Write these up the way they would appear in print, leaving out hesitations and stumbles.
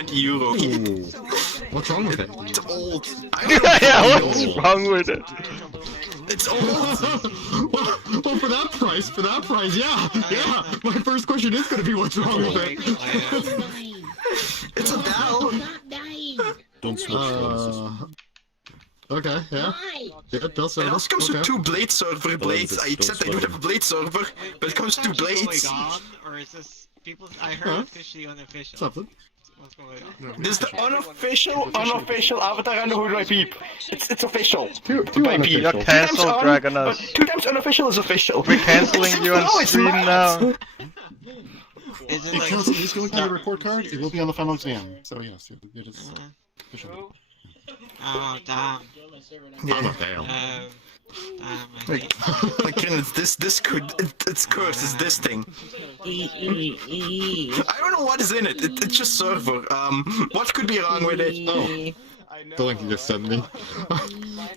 20 euro. What's wrong with it? It's old. Yeah, what's wrong with it? It's old. Well, for that price, yeah. My first question is gonna be what's wrong with it. It's a Dell. Don't switch Okay, yeah. Yeah, Dell It server. also comes with Okay. 2 blade server blades. I accept I don't have a blade server, but it comes with 2 blades. Or is this people? I heard officially unofficial. Something. What's going on? This is the unofficial Avatar and Who Do I Peep? It's official. Two By Peep. You're unofficial. cancelled, Dragonus. 2 times unofficial is official. We're cancelling you on No, it's stream not. now. Is it It like? counts. It is going to your report card. It will be on the final exam. So yes, it is official. Oh damn. Undertale. Damn. I Like, hate. like it's cursed. It's this thing. I don't know what is in it. It's just server. What could be wrong with it? Oh, the link you just sent me.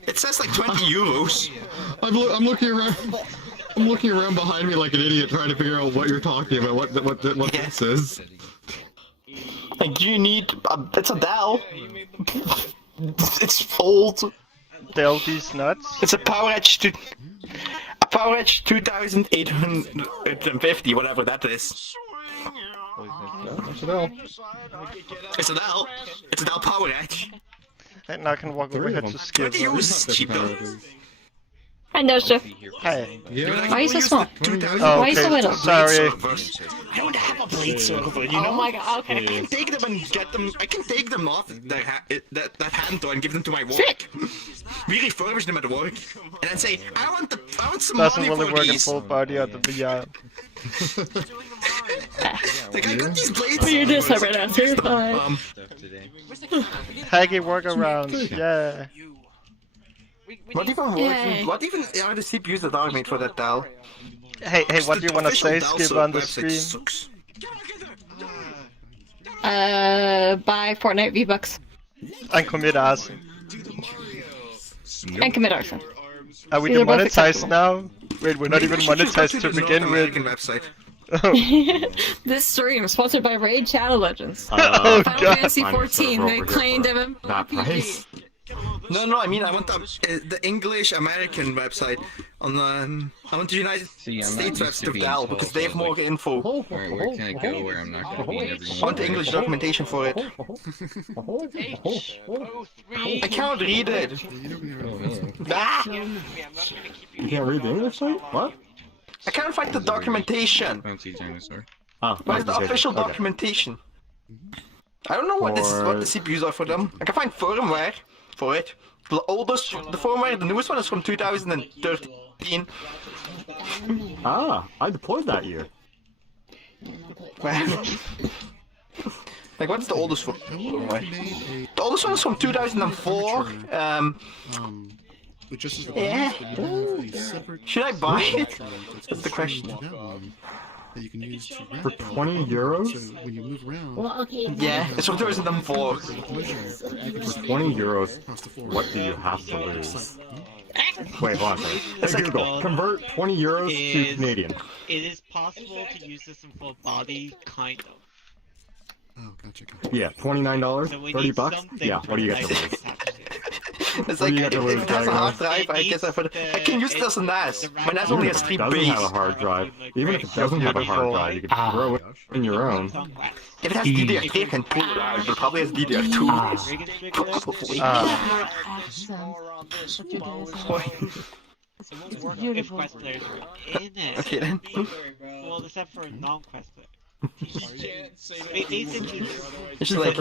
It says like 20 euros. I'm looking around. I'm looking around behind me like an idiot trying to figure out what you're talking about. What this is. Like you need. It's a Dell. It's old. They'll be nuts. It's a Power Edge 2850, whatever that is. It's a Dell. It's a Dell. It's a Dell Power Edge. And now I can walk over here to skip. 20 euros is cheap though. I know, Chef. Hey. Yeah. Why are you so small? Oh, Why are you so okay. little? Sorry. I don't have a blade server, you know? Oh my god, okay. I can take them and get them. I can take them off that hand door and give them to my work. We refurbish them at work, and then say, I want some Doesn't money really for work in these. full body at the VR. Like I got these blades. But you're just right after. Haggy workarounds, yeah. What even Yay. What even are the CPUs that are made for that Dell? Hey, what do you wanna say, Skip, on the website stream? sucks. Buy Fortnite V-Bucks. And commit arson. And commit arson. Are we These are both demonetized acceptable. now? Wait, we're not even monetized to begin with. American website. This stream is sponsored by Raid Shadow Legends. Oh Final god. Fantasy 14, they claimed him. That price. No, I mean I want the English American website on I want the United States website To Dell because they have more info. Where can I go where I'm not gonna be in every I want the English documentation for it. I can't read it. Ah! You can't read the English site? What? I can't find the documentation. Fancy dinosaur. Oh, Where's the official documentation? I don't know what the CPUs are for them. I can find firmware for it. The firmware, the newest one is from 2013. Ah, I deployed that year. Like, what's the oldest one? The oldest one is from 2004. But just as the Yeah. but you have a separate Should I buy it? That's the question. That you can use to For 20 euros? So when you move around, Yeah, it's from 2004. For 20 euros, what do you have to lose? Wait, hold on a second. Hey Google, convert 20 euros to Canadian. It is possible to use this in full body, kind of. oh, gotcha. Yeah, $29, So we 30 need bucks? something Yeah, what do you get to nice lose? attached to it. It's What like, do you if got to lose, it has a hard Dragon? drive, I guess I can use it as a NAS. My NAS only has 3 It doesn't have a bays. hard drive. Even if it doesn't have a hard drive, you can throw it in your own. If it has DDR3, I can pull it out. It probably has DDR2. Probably. It won't work if Quest players are in it. Okay then. Well, except for non-Quest players. Basically, It's just like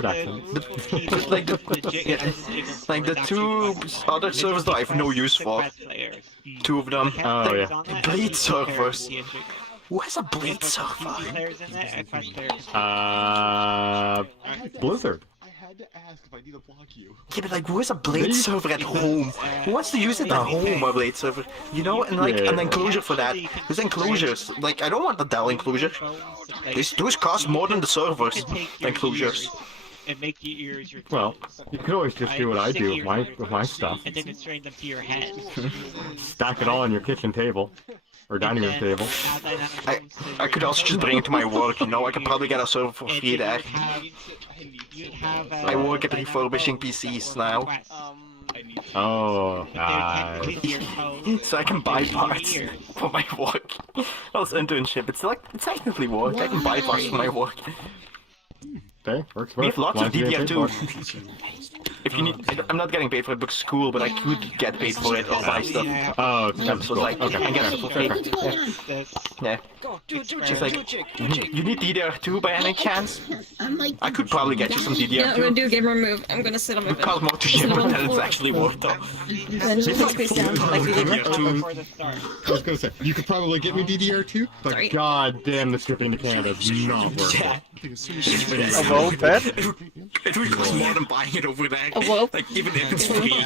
just like the 2 other servers that I have no use for. 2 of them. Oh, yeah. Blade servers. Who has a Blade server? Players in it and Quest players. Blizzard. I had to ask if I need to block you. Yeah, but like, who has a Blade server at home? Who wants to use it at home, a Blade server? You know, and like an enclosure for that. There's enclosures. Like, I don't want the Dell enclosure. Those cost more than the servers enclosures. And make you use your Well, tools. you could always just do what I do with my stuff. And then constrain them to your head. Stack it all on your kitchen table. Or dining room table. I could also just bring it to my work, you know, I could probably get a server for free there. I work at refurbishing PCs now. Oh, nice. So I can buy parts for my work. Well, it's internship, it's technically work, I can buy parts for my work. Okay, works We have lots of DDR too. too. If you need, I'm not getting paid for it because school, but I could get paid for it or buy stuff. Oh, So cool. like, Okay. I can get it for free. Yeah. Just like, you need DDR2 by any chance? I could probably get you some Yeah, I'm gonna DDR2. do a gamer move. I'm gonna sit on my It bed. costs more to ship than it's actually worth though. And just put space down like the gamer. I was gonna say, you could probably get me DDR2, but Sorry. god damn, the shipping to Canada is not worth Yeah. it. A low bet? It would cost more than buying it over there. Whoa. Like, even if it's free.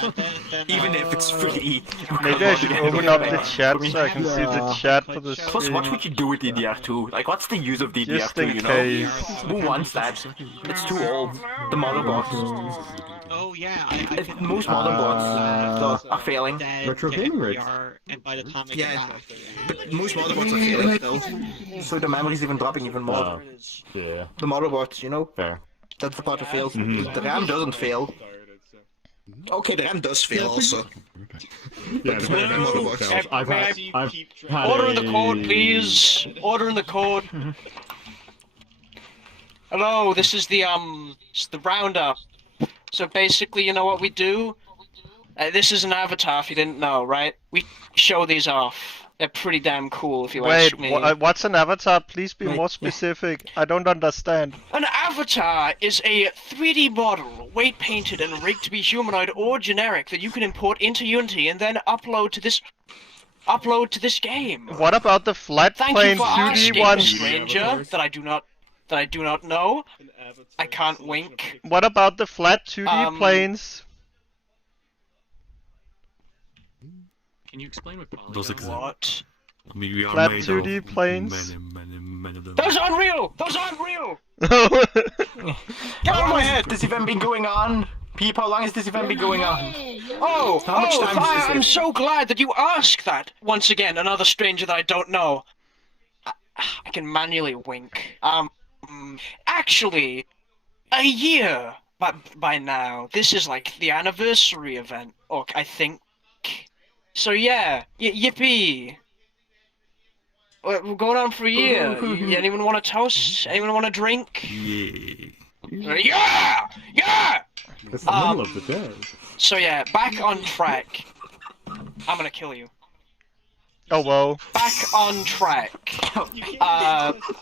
Even if it's free. Maybe I should open up the chat so I can see the chat for the Plus, what stream. would you do with DDR2? Like, what's the use of DDR2, Just in you know? case. Who wants that? It's too old. The motherboards. Oh yeah, Most motherboards are failing. Retro gaming rigs. And by the time it Yeah. gets But most motherboards are failing though. So the memory's even dropping even more. Oh, yeah, The motherboards, you know? fair. That's the part that fails. The RAM doesn't fail. Okay, the RAM does fail also. Yeah, the better than motherboards. I've had Order in the code, a- please. Order in the code. Hello, this is the it's the Roundup. So basically, you know what we do? This is an avatar, if you didn't know, right? We show these off. They're pretty damn cool, if you Wait, ask me. what's an avatar? Please be more specific. I don't understand. An avatar is a 3D model, weight painted and rigged to be humanoid or generic that you can import into Unity and then upload to this game. What about the flat Thank you plane for 2D asking, one? stranger, that I do not know. I can't wink. What about the flat 2D planes? Can you explain what Those polygons are? What? I mean, we are Flat made 2D of planes? many of them. Those aren't real! Those aren't real! Get out of my head! This event been going on? Peep, how long has this event been going on? Oh, How much time is this? I'm so glad that you asked that. Once again, another stranger that I don't know. I can manually wink. Actually, a year by now. This is like the anniversary event, or I think. So yeah, yippee! We're going on for a year. Anyone want a toast? Anyone want a drink? Yeah. Yeah! Yeah! It's the middle of the day. So yeah, back on track. I'm gonna kill you. Oh well. Back on track.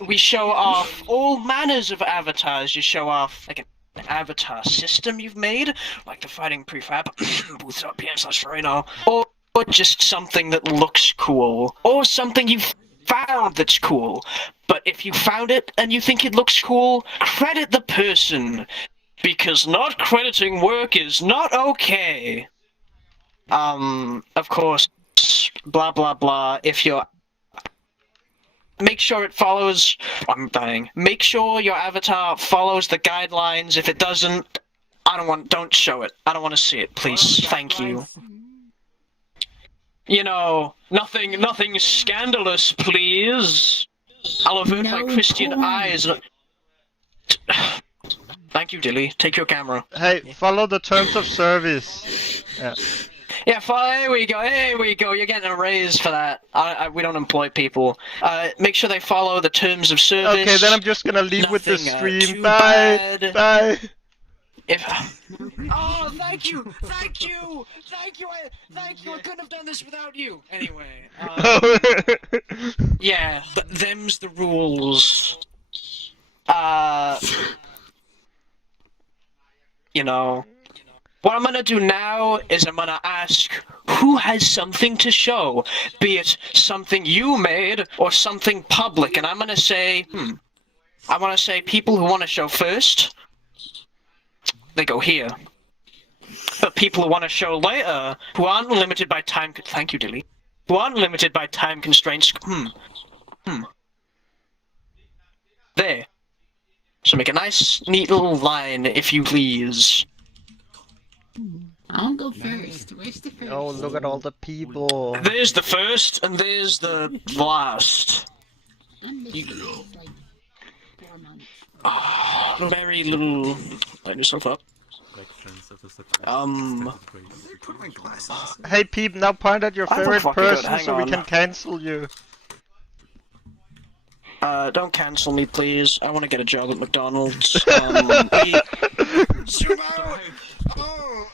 We show off all manners of avatars. You show off like an avatar system you've made, like the fighting prefab booths.pm/Reno, or just something that looks cool, or something you've found that's cool. But if you found it and you think it looks cool, credit the person, because not crediting work is not okay. Of course, blah blah blah. If you're make sure it follows. I'm dying. Make sure your avatar follows the guidelines. If it doesn't, don't show it. I don't want to see it, please. Thank you. You know, nothing scandalous, please. I'll avert my Christian eyes. Thank you, Dilly. Take your camera. Hey, follow the terms of service. Yeah. Yeah, here we go. You're getting a raise for that. We don't employ people. Make sure they follow the terms of service. Okay, then I'm just gonna leave with the Nothing, stream. too Bye. bad. Bye. Oh, thank you. I couldn't have done this without you. Anyway, yeah, but them's the rules. You know. What I'm gonna do now is I'm gonna ask who has something to show, be it something you made or something public, and I'm gonna say, I wanna say people who wanna show first, they go here. But people who wanna show later, who aren't limited by time, thank you, Dilly, who aren't limited by time constraints, there. So make a nice, neat little line, if you please. I'll go first. Where's the first? Oh, look at all the people. There's the first, and there's the last. I'm missing like 4 months. Very little. Light yourself up. Put my glasses. Hey, Peep, now point at your I'm favorite fucking good, person hang so we on. can cancel you. Don't cancel me, please. I want to get a job at McDonald's. Zoom out! Oh.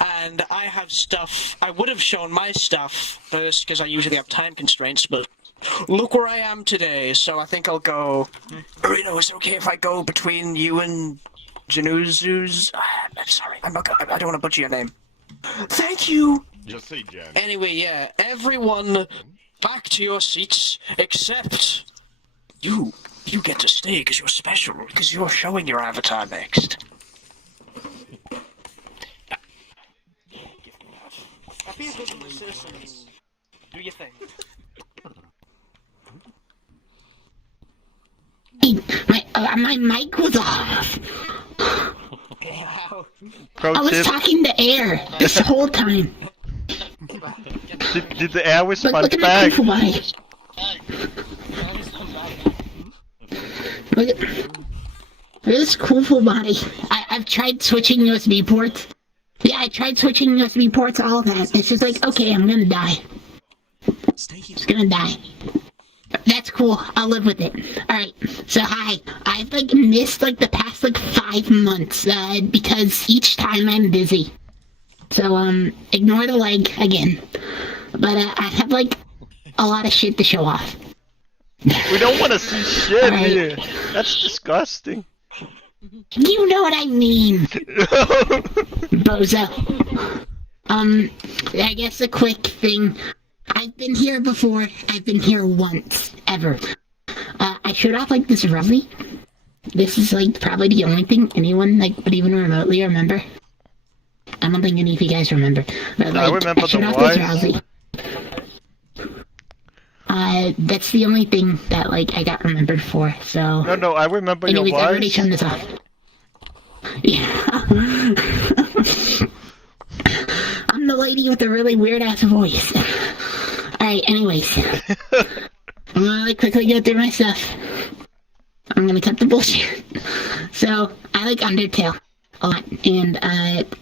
And I have stuff. I would have shown my stuff first because I usually have time constraints, but look where I am today. So I think I'll go. Reno, is it okay if I go between you and Januzu's? I'm sorry. I don't want to butcher your name. Thank you. Just say Jen. Anyway, yeah, everyone back to your seats except you. You get to stay because you're special, because you're showing your avatar next. Be a good citizen. Do your thing. My mic was off. Pro I was tip, talking to air this whole time. did the air Look response at my back? kung fu body. Look at this kung fu body. I've tried switching USB ports. Yeah, I tried switching USB ports, all that. It's just like, okay, I'm gonna die. Just gonna die. That's cool. I'll live with it. Alright, so hi. I've missed the past 5 months because each time I'm busy. So ignore the leg again. But I have a lot of shit to show off. We don't want to see shit Alright. here. That's disgusting. You know what I mean, bozo. I guess a quick thing. I've been here before. I've been here once, ever. I showed off this Ruzzy. This is probably the only thing anyone would even remotely remember. I don't think any of you guys remember. But I remember I showed the off this voice. Ruzzy. That's the only thing that I got remembered for. So. No, I remember Anyways, your I've already voice. shown this off. Yeah. I'm the lady with the really weird ass voice. Alright, anyways. I'm gonna quickly go through my stuff. I'm gonna cut the bullshit. So, I like Undertale a lot. And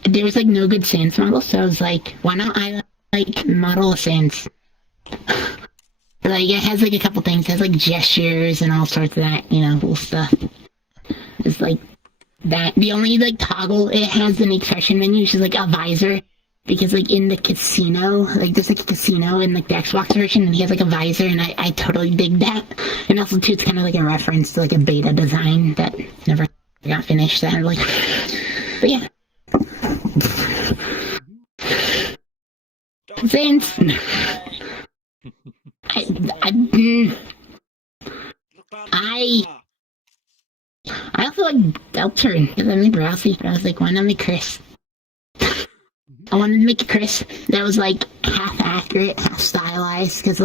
there was no good Sans model, so I was like, why not I model a Sans? It has a couple things. It has gestures and all sorts of that, cool stuff. It's that. The only toggle it has in the expression menu is just a visor. Because in the casino, there's a casino in the Xbox version and he has a visor and I totally dig that. And also too, it's kind of a reference to a beta design that never got finished, sadly. But yeah. Since I also like Deltarune, because I made Rousey, but I was like, why not make Chris? I wanted to make a Chris that was half accurate, half stylized, because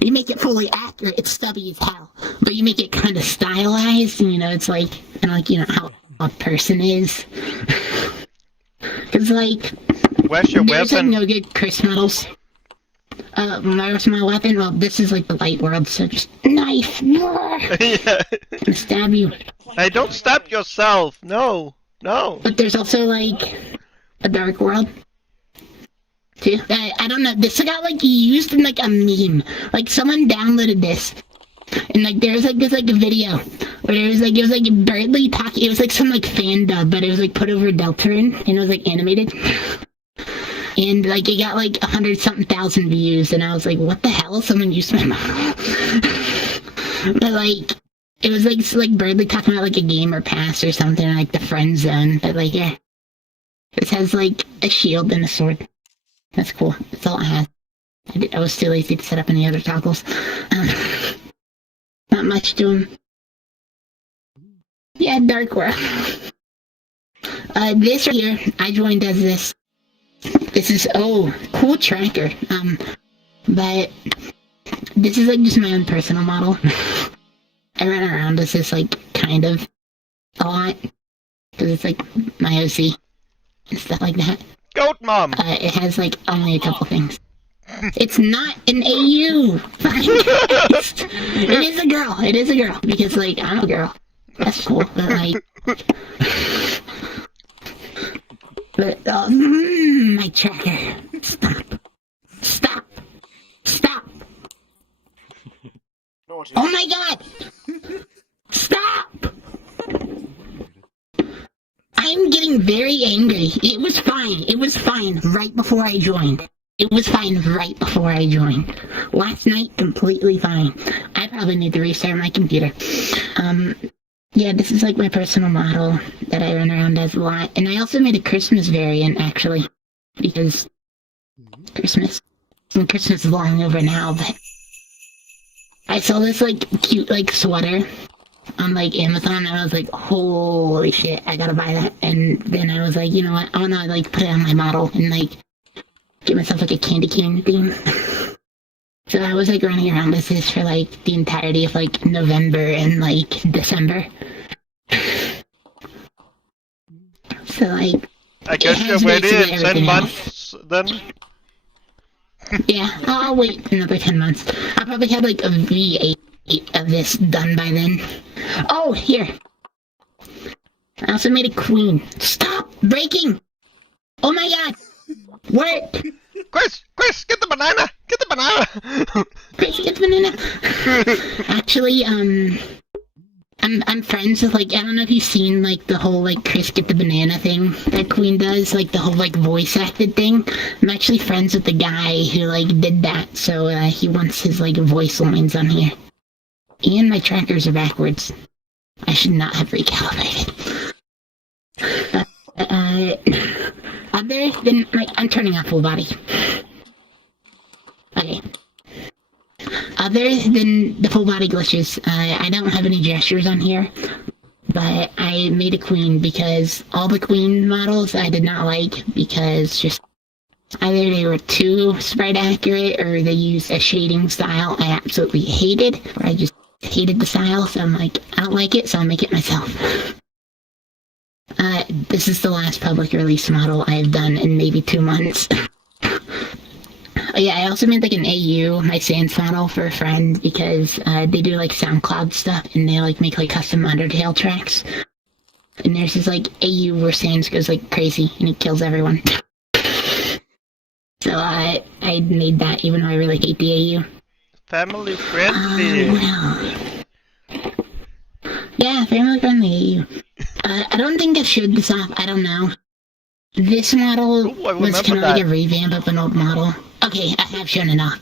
you make it fully accurate, it's stubby as hell. But you make it kind of stylized, and it's how a person is. Because Where's your there's weapon? no good Chris models. Where's my weapon? Well, this is the light world, so just knife. Yeah. And stab you. Hey, don't stab yourself. No. But there's also a dark world. Too. I don't know. This got used in a meme. Someone downloaded this, and there's this a video where it was barely talking. It was some fan dub, but it was put over Deltarune, and it was animated. And it got 100-something thousand views, and I was like, what the hell? Someone used my model. But it was barely talking about a gamer pass or something, the friend zone. But yeah. This has a shield and a sword. That's cool. That's all it has. I was too lazy to set up any other toggles. Not much to them. Yeah, Dark World. This right here, I joined as this. This is cool tracker. But this is just my own personal model. I run around as this kind of a lot because it's my OC. and stuff like that. Goat mom! It has like only a couple things. It's not an AU! It is a girl, because like, I'm a girl. That's cool, but like... But, my tracker. Stop. Stop. Stop. Oh my god! Stop! I'm getting very angry. It was fine. It was fine right before I joined. Last night, completely fine. I probably need to restart my computer. Yeah, this is like my personal model that I run around as a lot. And I also made a Christmas variant, actually. Because Christmas is long over now, but I saw this like cute like sweater on like Amazon, and I was like, holy shit, I gotta buy that. And then I was like, you know what, I wanna like put it on my model and like get myself like a candy cane theme. So I was like running around with this for like the entirety of like November and like December. So like, I guess you're waiting 10 months then? Yeah, I'll wait another 10 months. I'll probably have like a V8 of this done by then. Oh, here. I also made a queen. Stop breaking! Oh my god! What? Chris, get the banana! Get the banana! Chris, get the banana! Actually, I'm friends with, like, I don't know if you've seen, like, the whole, like, Chris get the banana thing that Queen does, like, the whole, like, voice acted thing. I'm actually friends with the guy who, like, did that, so, he wants his, like, voice lines on here. And my trackers are backwards. I should not have recalibrated. Other than, like, I'm turning off full body. Okay. Other than the full body glitches, I don't have any gestures on here, but I made a queen because all the queen models I did not like because just either they were too sprite accurate or they used a shading style I absolutely hated, or I just hated the style, so I'm like, I don't like it, so I'll make it myself. This is the last public release model I've done in maybe 2 months. Oh, yeah, I also made like an AU, my Sans model, for a friend because they do like SoundCloud stuff and they like make like custom Undertale tracks. And there's this like AU where Sans goes like crazy and it kills everyone. So I made that even though I really hate the AU. Family friendly. Yeah, family friendly AU. I don't think I showed this off, I don't know. This model was kind of like a revamp of an old model. Okay, I have shown it off.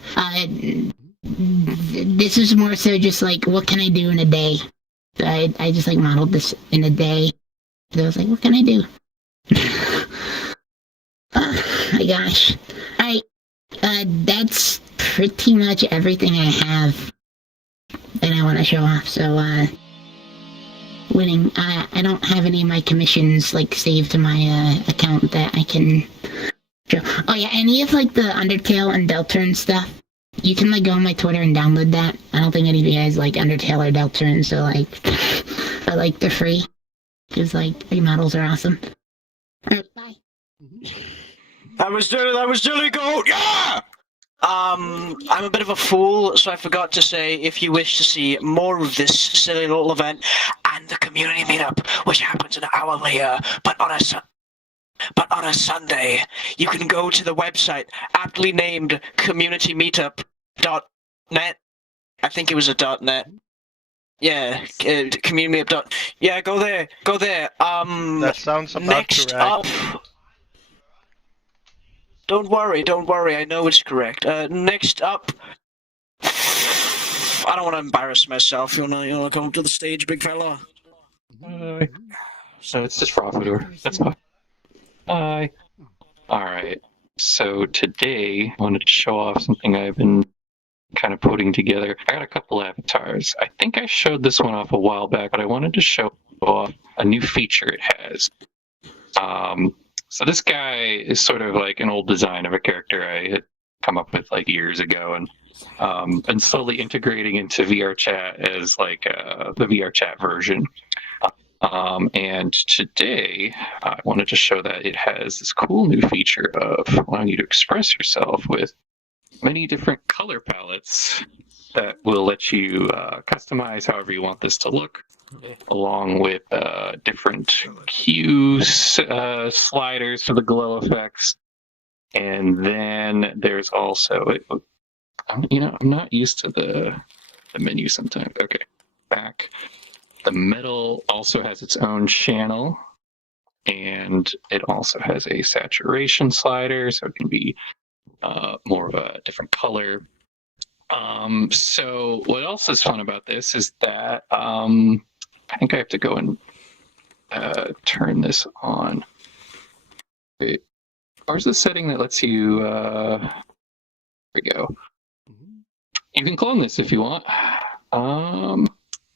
This is more so just like, what can I do in a day? So I just like modeled this in a day. So I was like, what can I do? Oh my gosh. Alright, that's pretty much everything I have that I want to show off, so, winning. I don't have any of my commissions, like, saved to my, account that I can show. Oh yeah, any of, like, the Undertale and Deltarune stuff, you can, like, go on my Twitter and download that. I don't think any of you guys like Undertale or Deltarune, so, like, but, like, they're free. Because, like, the models are awesome. Alright, bye. That was Dilly Goat, yeah! I'm a bit of a fool, so I forgot to say if you wish to see more of this silly little event and the community meetup, which happens an hour later, but on a Sunday, you can go to the website aptly named communitymeetup.net. I think it was a .net. Yeah, community meetup. Yeah, go there. That sounds about next correct. up. Don't worry, I know it's correct. Next up, I don't want to embarrass myself. You wanna come up to the stage, big fella? So it's just raw food. That's fine. Hi. Alright. So today, I wanted to show off something I've been kind of putting together. I got a couple avatars. I think I showed this one off a while back, but I wanted to show off a new feature it has. So this guy is sort of like an old design of a character I had come up with like years ago, and slowly integrating into VRChat as like the VRChat version. And today, I wanted to show that it has this cool new feature of allowing you to express yourself with many different color palettes that will let you customize however you want this to look, along with different hue sliders for the glow effects. And then there's also, I'm not used to the menu sometimes. Okay, back. The metal also has its own channel, and it also has a saturation slider, so it can be more of a different color. So what else is fun about this is that I think I have to go and turn this on. Wait, where's the setting that lets you? There we go. You can clone this if you want.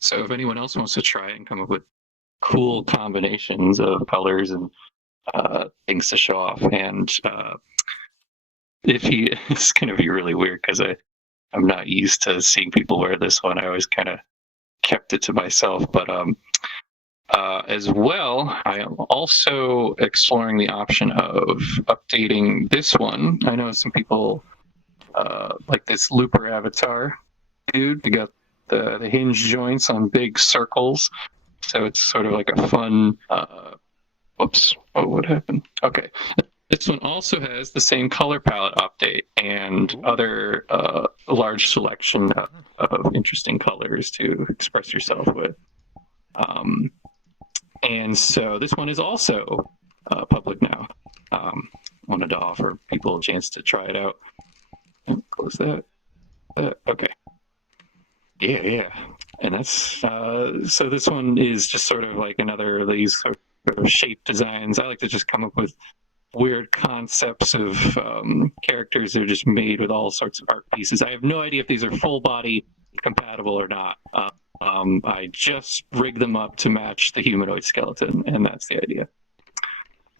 So if anyone else wants to try and come up with cool combinations of colors and things to show off, and it's going to be really weird because I'm not used to seeing people wear this one. I always kind of kept it to myself, but as well, I am also exploring the option of updating this one. I know some people like this Looper avatar dude. They got the hinge joints on big circles, so it's sort of like a fun. Whoops! Oh, what happened? Okay. This one also has the same color palette update and other large selection of interesting colors to express yourself with. And so this one is also public now. Wanted to offer people a chance to try it out. Close that. Okay. Yeah. And that's so this one is just sort of like another of these sort of shape designs. I like to just come up with weird concepts of characters that are just made with all sorts of art pieces. I have no idea if these are full body compatible or not. I just rigged them up to match the humanoid skeleton, and that's the idea.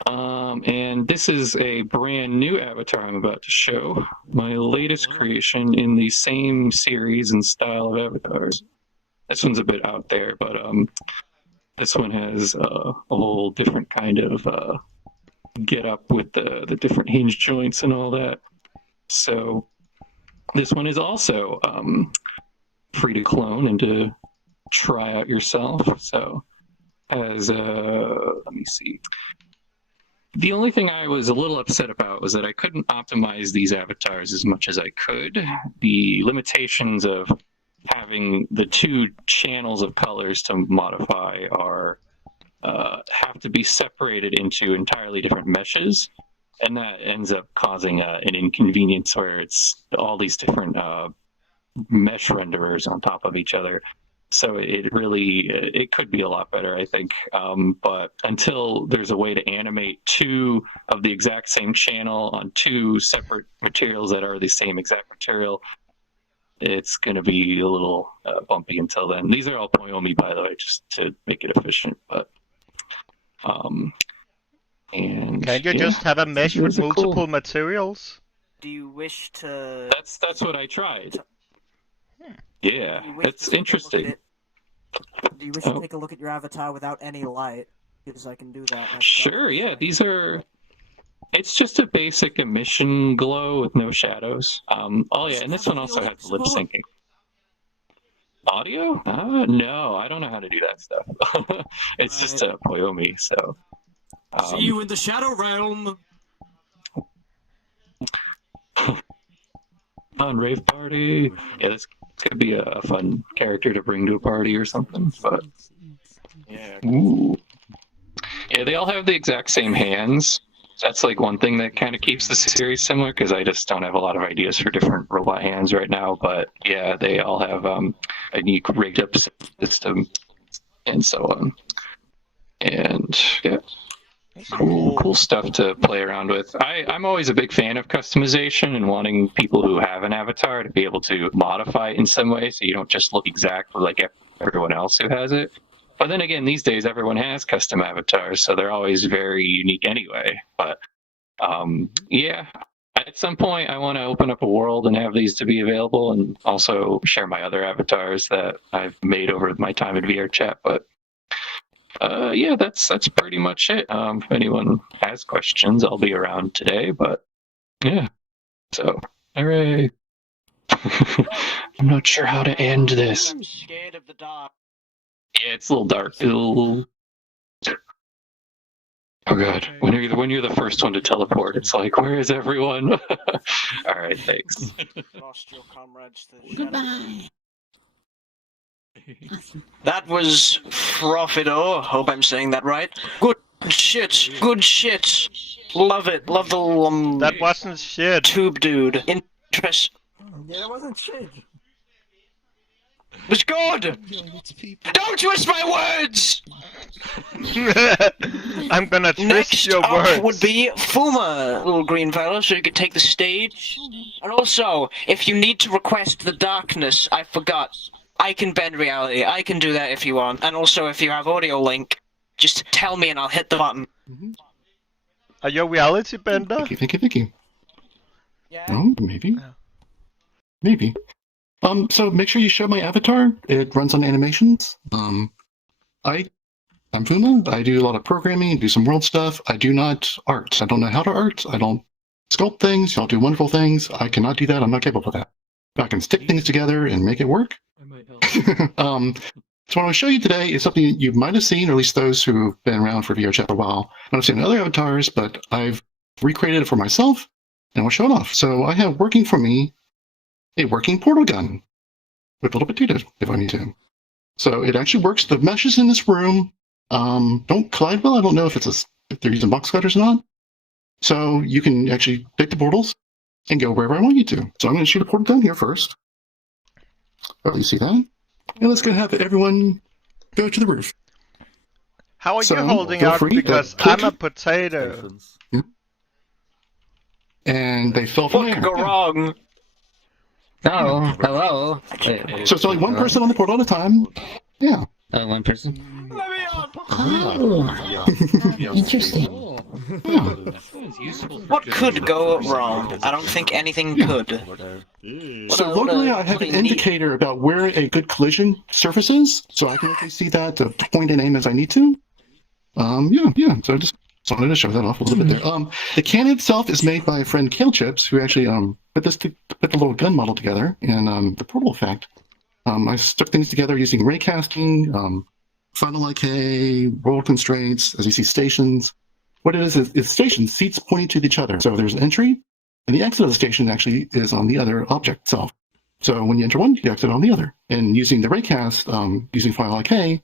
And this is a brand new avatar I'm about to show. My latest creation in the same series and style of avatars. This one's a bit out there, but this one has a whole different kind of get up with the different hinge joints and all that. So this one is also free to clone and to try out yourself. So as let me see. The only thing I was a little upset about was that I couldn't optimize these avatars as much as I could. The limitations of having the two channels of colors to modify are have to be separated into entirely different meshes, and that ends up causing an inconvenience where it's all these different mesh renderers on top of each other. So it could be a lot better, I think. But until there's a way to animate two of the exact same channel on two separate materials that are the same exact material, it's going to be a little bumpy until then. These are all Poyomi, by the way, just to make it efficient. But and can you just have a mesh with multiple materials? Do you wish to? That's what I tried. Yeah, it's interesting. Do you wish to take a look at your avatar without any light? Because I can do that. Sure, yeah. These are... It's just a basic emission glow with no shadows. Oh yeah, and this one also has lip syncing. Audio? No, I don't know how to do that stuff. It's just a Poyomi, so... See you in the Shadow Realm! On rave party. Yeah, this could be a fun character to bring to a party or something, but... Yeah. Ooh. Yeah, they all have the exact same hands. That's like one thing that kind of keeps the series similar, because I just don't have a lot of ideas for different robot hands right now, but yeah, they all have a unique rigged up system and so on. And yeah. Cool stuff to play around with. I'm always a big fan of customization and wanting people who have an avatar to be able to modify it in some way so you don't just look exactly like everyone else who has it. But then again, these days everyone has custom avatars, so they're always very unique anyway. But yeah, at some point I want to open up a world and have these to be available, and also share my other avatars that I've made over my time in VRChat. But Yeah, that's pretty much it. If anyone has questions, I'll be around today. But yeah, so hooray! I'm not sure how to end this. I'm scared of the dark. Yeah, it's a little dark. Oh god, when you're the first one to teleport, it's like, where is everyone? All right, thanks. Lost your comrades to the shadow. Goodbye. That was Profito. Hope I'm saying that right. Good shit. Good shit. Love it. Love the little That wasn't shit. tube dude. Interest. Yeah, that wasn't shit. It was good. Don't twist my words. I'm gonna twist Next your up words. would be Fuma, little green fellow, so you could take the stage. And also, if you need to request the darkness, I forgot. I can bend reality. I can do that if you want. And also, if you have audio link, just tell me and I'll hit the button. Are you a reality bender? Thank you. Yeah. Oh, maybe. Maybe. So make sure you show my avatar. It runs on animations. I'm Fuma. I do a lot of programming, do some world stuff. I do not art. I don't know how to art. I don't sculpt things. Y'all do wonderful things. I cannot do that. I'm not capable of that. I can stick things together and make it work. So what I'll show you today is something you might have seen, or at least those who've been around for VRChat for a while. I've seen other avatars, but I've recreated it for myself, and I'll show it off. So I have working for me a working portal gun with a little potato if I need to. So it actually works. The meshes in this room don't collide well. I don't know if they're using box cutters or not. So you can actually pick the portals and go wherever I want you to. So I'm going to shoot a portal gun here first. Oh, you see that? And let's go have everyone go to the roof. How are So, you holding feel out? free to Because click. I'm a potato. And they fell from What there. could go wrong? Oh, hello. So it's only one person on the portal at a time. Yeah. One person. Oh, interesting. What could go wrong? I don't think anything could. So locally, I have an indicator about where a good collision surface is, so I can actually see that to point and aim as I need to. Yeah. So I just wanted to show that off a little bit there. The cannon itself is made by a friend Kale Chips, who actually put the little gun model together, and the portal effect. I stuck things together using ray casting, final IK, world constraints, as you see, stations. What it is stations, seats pointing to each other. So there's an entry, and the exit of the station actually is on the other object itself. So when you enter one, you exit on the other. And using the raycast, using Final IK,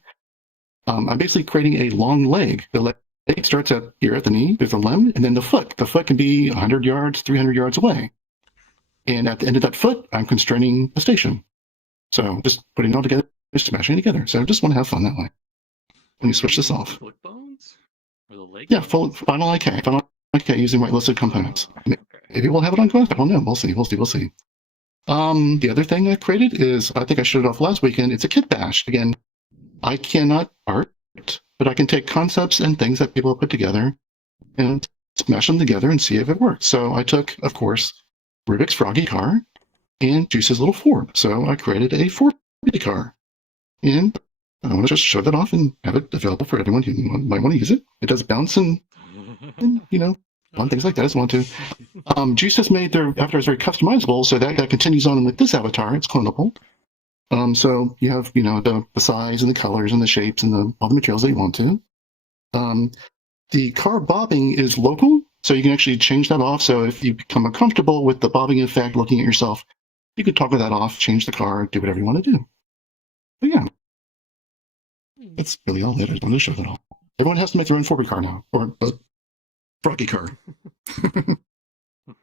I'm basically creating a long leg. The leg starts here at the knee, there's a limb, and then the foot. The foot can be 100 yards, 300 yards away. And at the end of that foot, I'm constraining the station. So just putting it all together, just smashing it together. So I just want to have fun that way. When you switch this off. Yeah, Final IK. Final IK using whitelisted components. Maybe we'll have it on Quest. I don't know. We'll see. The other thing I created is, I think I showed it off last weekend, it's a kit bash. Again, I cannot art, but I can take concepts and things that people have put together and smash them together and see if it works. So I took, of course, Rubik's Froggy car and Juice's little Ford. So I created a Ford car. And I want to just show that off and have it available for everyone who might want to use it. It does bounce and fun things like that as well too. Juice has made their avatars very customizable, so that continues on with this avatar. It's clonable. So you have the size and the colors and the shapes and all the materials that you want to. The car bobbing is local, so you can actually change that off. So if you become uncomfortable with the bobbing effect, looking at yourself, you can toggle that off, change the car, do whatever you want to do. But yeah. That's really all it is. I wanted to show that all. Everyone has to make their own Forby car now, or a Froggy car.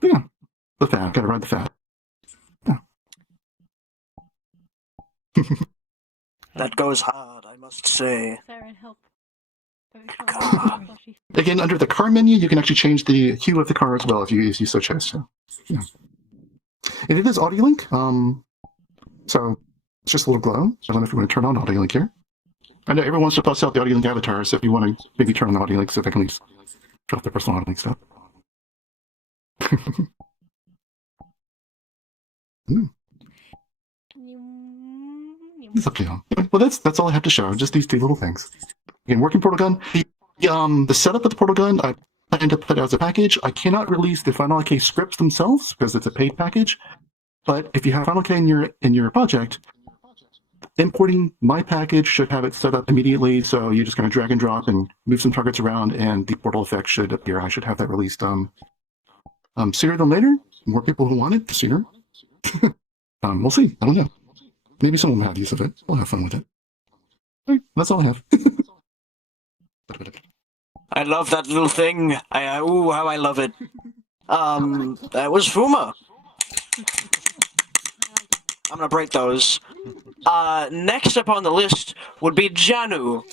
Yeah, the fat. Gotta ride the fat. Yeah. That goes hard, I must say. Siren, help. Again, under the car menu, you can actually change the hue of the car as well if you so choose. So, yeah. And it is audio link. So it's just a little glow. I don't know if you want to turn on audio link here. I know everyone wants to bust out the audio link avatar, so if you want to maybe turn on the audio link so they can at least drop their personal audio link stuff. It's up to you. Well, that's all I have to show. Just these two little things. again, working portal gun. The setup of the portal gun, I plan to put out as a package. I cannot release the Final K scripts themselves because it's a paid package. But if you have Final K in your project, importing my package should have it set up immediately. So you're just going to drag and drop and move some targets around, and the portal effect should appear. I should have that released sooner than later. More people who want it, the sooner. We'll see. I don't know. Maybe someone will have use of it. We'll have fun with it. All right, that's all I have. I love that little thing. Ooh, how I love it. That was Fuma. I'm gonna break those. Next up on the list would be Janu.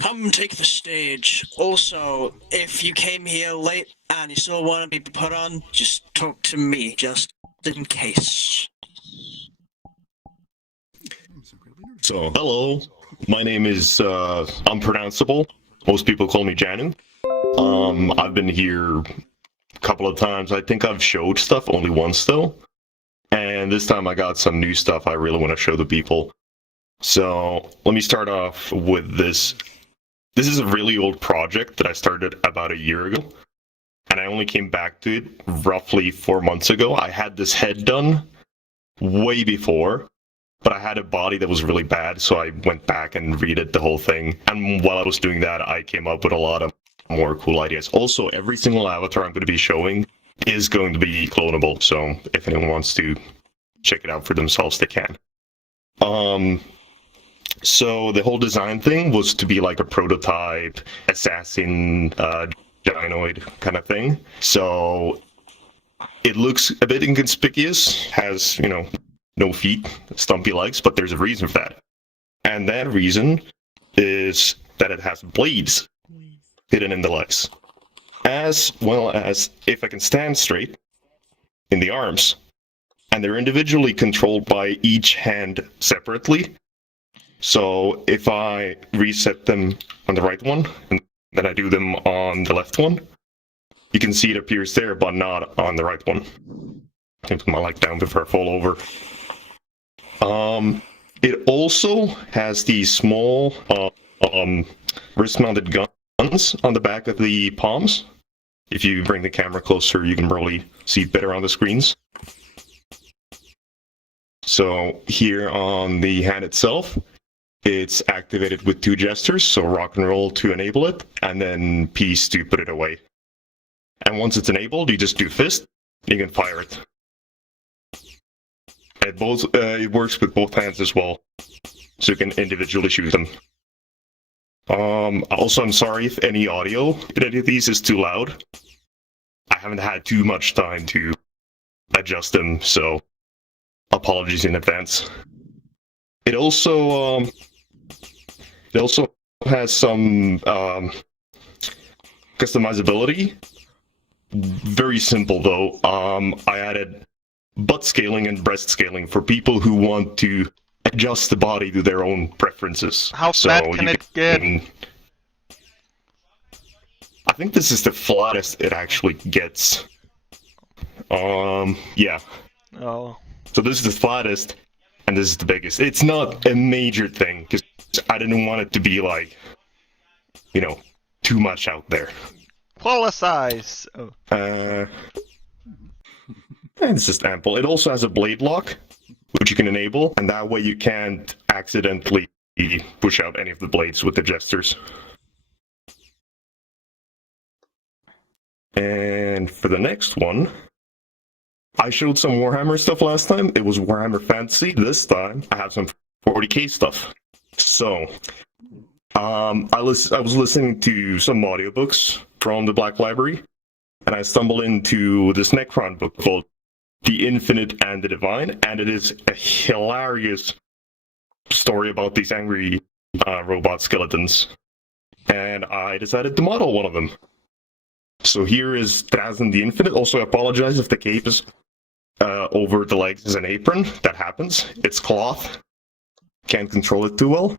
Come take the stage. Also, if you came here late and you still want to be put on, just talk to me, just in case. So, hello. My name is unpronounceable. Most people call me Janu. I've been here a couple of times. I think I've showed stuff only once though. And this time I got some new stuff I really want to show the people. So, let me start off with this. This is a really old project that I started about a year ago. And I only came back to it roughly 4 months ago. I had this head done way before, but I had a body that was really bad, so I went back and redid the whole thing. And while I was doing that, I came up with a lot of more cool ideas. Also, every single avatar I'm going to be showing is going to be clonable, so if anyone wants to check it out for themselves, they can. So the whole design thing was to be like a prototype assassin gynoid kind of thing. So it looks a bit inconspicuous, has, you know, no feet, stumpy legs, but there's a reason for that. And that reason is that it has blades hidden in the legs, as well as if I can stand straight in the arms. And they're individually controlled by each hand separately. So if I reset them on the right one, and then I do them on the left one, you can see it appears there, but not on the right one. I put my leg down before I fall over. It also has these small wrist-mounted guns on the back of the palms. If you bring the camera closer, you can probably see it better on the screens. So here on the hand itself, it's activated with 2 gestures, so rock and roll to enable it, and then peace to put it away. And once it's enabled, you just do fist, you can fire it. It works with both hands as well, so you can individually shoot them. Also, I'm sorry if any audio in any of these is too loud. I haven't had too much time to adjust them, so apologies in advance. It also has some customizability. Very simple though. I added butt scaling and breast scaling for people who want to adjust the body to their own preferences. How flat can it get? I think this is the flattest it actually gets. Yeah. Oh. So this is the flattest, and this is the biggest. It's not a major thing, because I didn't want it to be like, you know, too much out there. Koala size! Oh. And it's just ample. It also has a blade lock, which you can enable, and that way you can't accidentally push out any of the blades with the gestures. And for the next one, I showed some Warhammer stuff last time. It was Warhammer Fantasy. This time, I have some 40k stuff. So, I was listening to some audiobooks from the Black Library, and I stumbled into this Necron book called The Infinite and the Divine, and it is a hilarious story about these angry robot skeletons. And I decided to model one of them. So here is Drazen the Infinite. Also, I apologize if the cape is over the legs is an apron. That happens. It's cloth. Can't control it too well.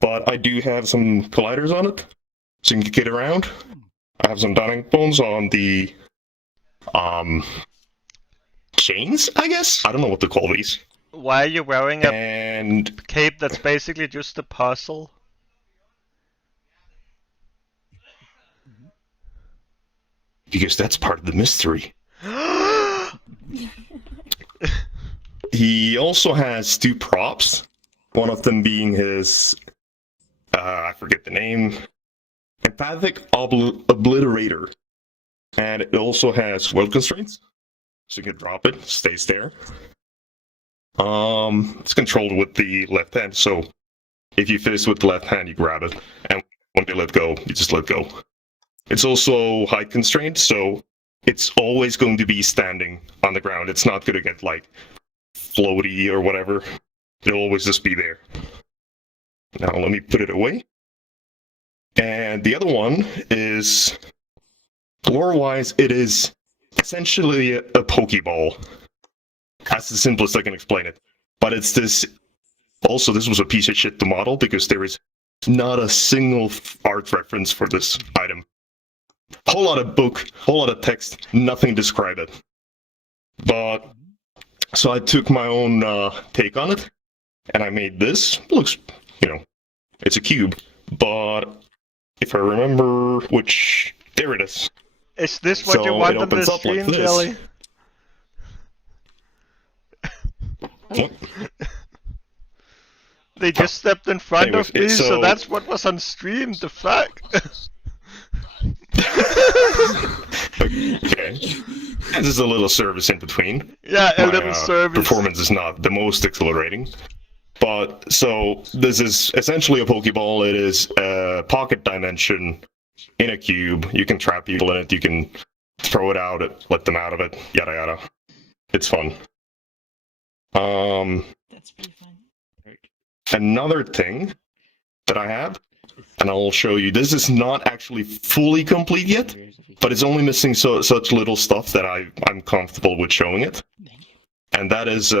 But I do have some colliders on it, so you can get around. I have some dining bones on the chains, I guess? I don't know what to call these. Why are you wearing a cape that's basically just a puzzle? because that's part of the mystery. He also has 2 props, one of them being his, I forget the name, Empathic Obliterator. And it also has world constraints, so you can drop it, stays there. It's controlled with the left hand, so if you fist with the left hand, you grab it, and when you let go, you just let go. It's also height constrained, so it's always going to be standing on the ground. It's not going to get, like, floaty or whatever. It'll always just be there. Now let me put it away. And the other one is, lore-wise, it is essentially a Pokeball. That's the simplest I can explain it. But it's this... Also, this was a piece of shit to model, because there is not a single art reference for this item. Whole lot of book, whole lot of text, nothing to describe it. But... So I took my own take on it, and I made this. It looks, you know, it's a cube. But if I remember which... There it is. Is this what you want on the stream, Jelly? What? They just stepped in front Anyways, of me, so so that's what was on stream, the fuck? Okay. This is a little service in between. Yeah, a My, little service. Performance is not the most exhilarating. But, so, this is essentially a Pokeball. It is a pocket dimension in a cube. You can trap people in it, you can throw it out, let them out of it, yada yada. It's fun. That's pretty fun. Another thing that I have, and I'll show you, this is not actually fully complete yet, but it's only missing such little stuff that I'm comfortable with showing it. And that is,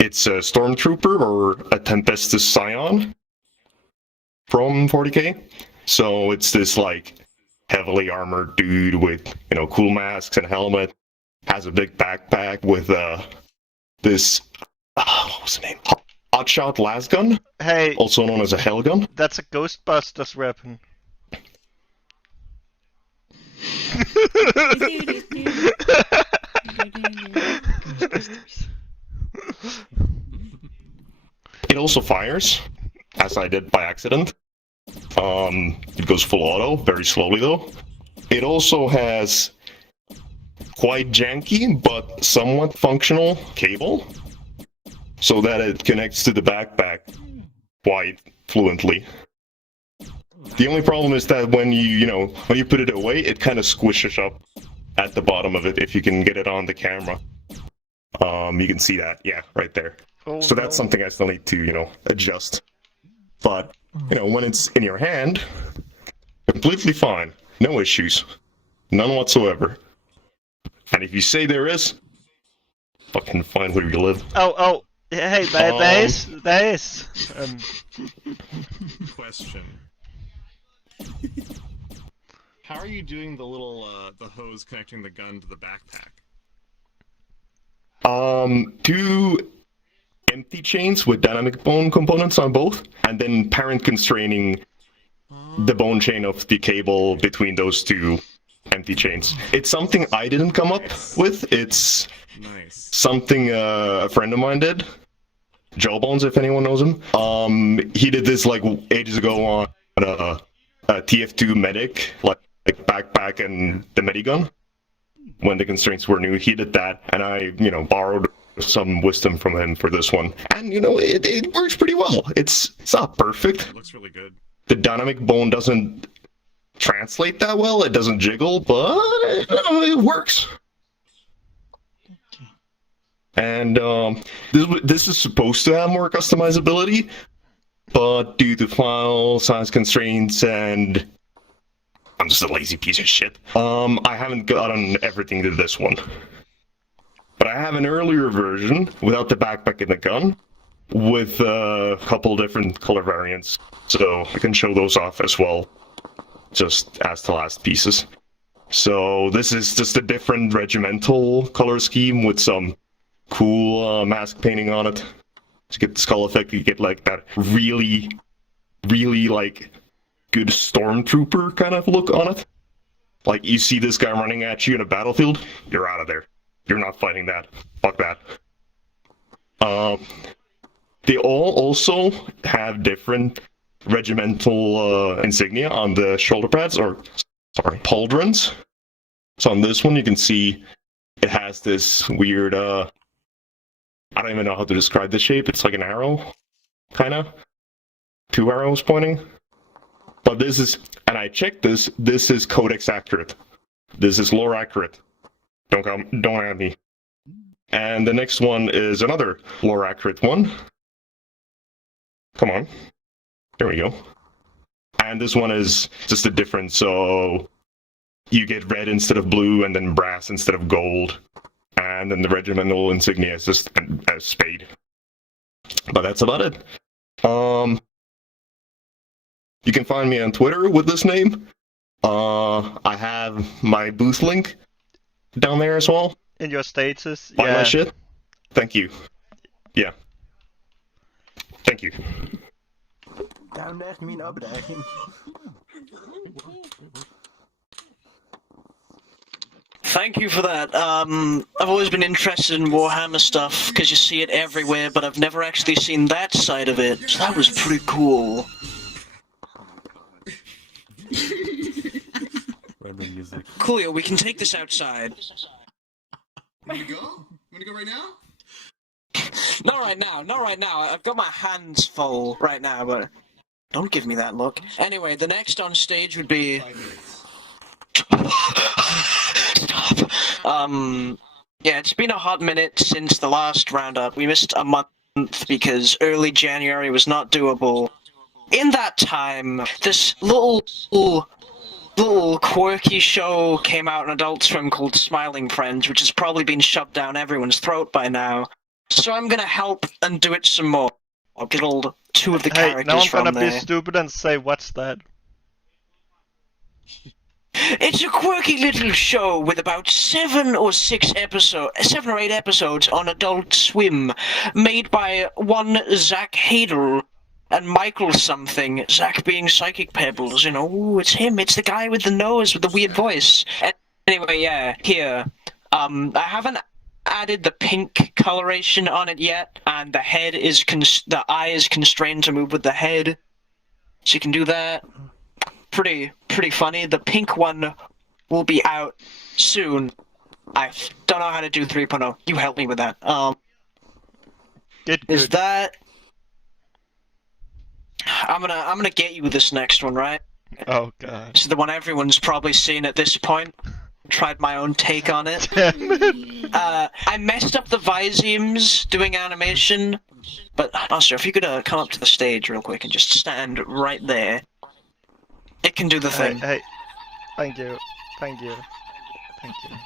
it's a Stormtrooper, or a Tempestus Scion from 40k. So it's this, like, heavily armored dude with, you know, cool masks and helmet, has a big backpack with, this, what was the name? Hotshot Lasgun? Hey. Also known as a Hellgun? That's a Ghostbusters weapon. It also fires, as I did by accident. It goes full auto, very slowly though. It also has quite janky, but somewhat functional cable, so that it connects to the backpack quite fluently. The only problem is that when when you put it away, it kind of squishes up at the bottom of it, if you can get it on the camera. You can see that, yeah, right there. Oh, so that's something I still need to, adjust. But, when it's in your hand, completely fine. No issues. None whatsoever. And if you say there is, fucking find where you live. Oh, hey, there is. Question. How are you doing the little, the hose connecting the gun to the backpack? 2 empty chains with dynamic bone components on both, and then parent constraining the bone chain of the cable between those 2 empty chains. It's something I didn't come up with. It's something a friend of mine did. Jawbones, if anyone knows him. He did this like ages ago on a TF2 medic, like backpack and the medigun. When the constraints were new, he did that, and I, borrowed some wisdom from him for this one. And, it works pretty well. It's not perfect. It looks really good. The dynamic bone doesn't translate that well. It doesn't jiggle, but it works. And this is supposed to have more customizability, but due to file size constraints and I'm just a lazy piece of shit, I haven't gotten everything to this one. But I have an earlier version without the backpack and the gun, with a couple different color variants, so I can show those off as well, just as the last pieces. So this is just a different regimental color scheme with some cool mask painting on it. To get the skull effect, you get like that really, really like good stormtrooper kind of look on it. Like, you see this guy running at you in a battlefield, you're out of there. You're not fighting that. Fuck that. They all also have different regimental insignia on the shoulder pads, or, sorry, pauldrons. So on this one, you can see it has this weird, I don't even know how to describe the shape. It's like an arrow, kind of. 2 arrows pointing. But this is, and I checked this is codex accurate. This is lore accurate. Don't at me. And the next one is another lore accurate one. Come on. There we go. And this one is just a difference, so you get red instead of blue, and then brass instead of gold. And then the regimental insignia is just a spade. But that's about it. You can find me on Twitter with this name. I have my booth link down there as well. In your status, Buy my shit. Thank you. Yeah. Thank you. Down there? You mean up there? Thank you for that. I've always been interested in Warhammer stuff, because you see it everywhere, but I've never actually seen that side of it, so that was pretty cool. Random music. Coolio, we can take this outside. Wanna go? Wanna go right now? Not right now, not right now. I've got my hands full right now, but don't give me that look. Anyway, the next on stage would be... Stop. Yeah, it's been a hot minute since the last roundup. We missed a month because early January was not doable. In that time, this little quirky show came out on Adult Swim called Smiling Friends, which has probably been shoved down everyone's throat by now. So I'm gonna help and do it some more. I'll get all 2 of the characters now I'm from gonna there. be stupid and say, what's that? It's a quirky little show with about 7 or 8 episodes on Adult Swim, made by one Zach Hadel and Michael something. Zach being Psychic Pebbles, you know. Ooh, it's him. It's the guy with the nose with the weird voice. Anyway, yeah, here. I haven't added the pink coloration on it yet, and the head is the eye is constrained to move with the head, so you can do that. Pretty funny. The pink one will be out soon. I don't know how to do 3.0. You help me with that. Is that? I'm gonna get you with this next one, right? Oh god. This is the one everyone's probably seen at this point. Tried my own take on it. I messed up the Viziums doing animation, but Oscar, if you could come up to the stage real quick and just stand right there. It can do the thing. Hey, thank you. Thank you. Thank you.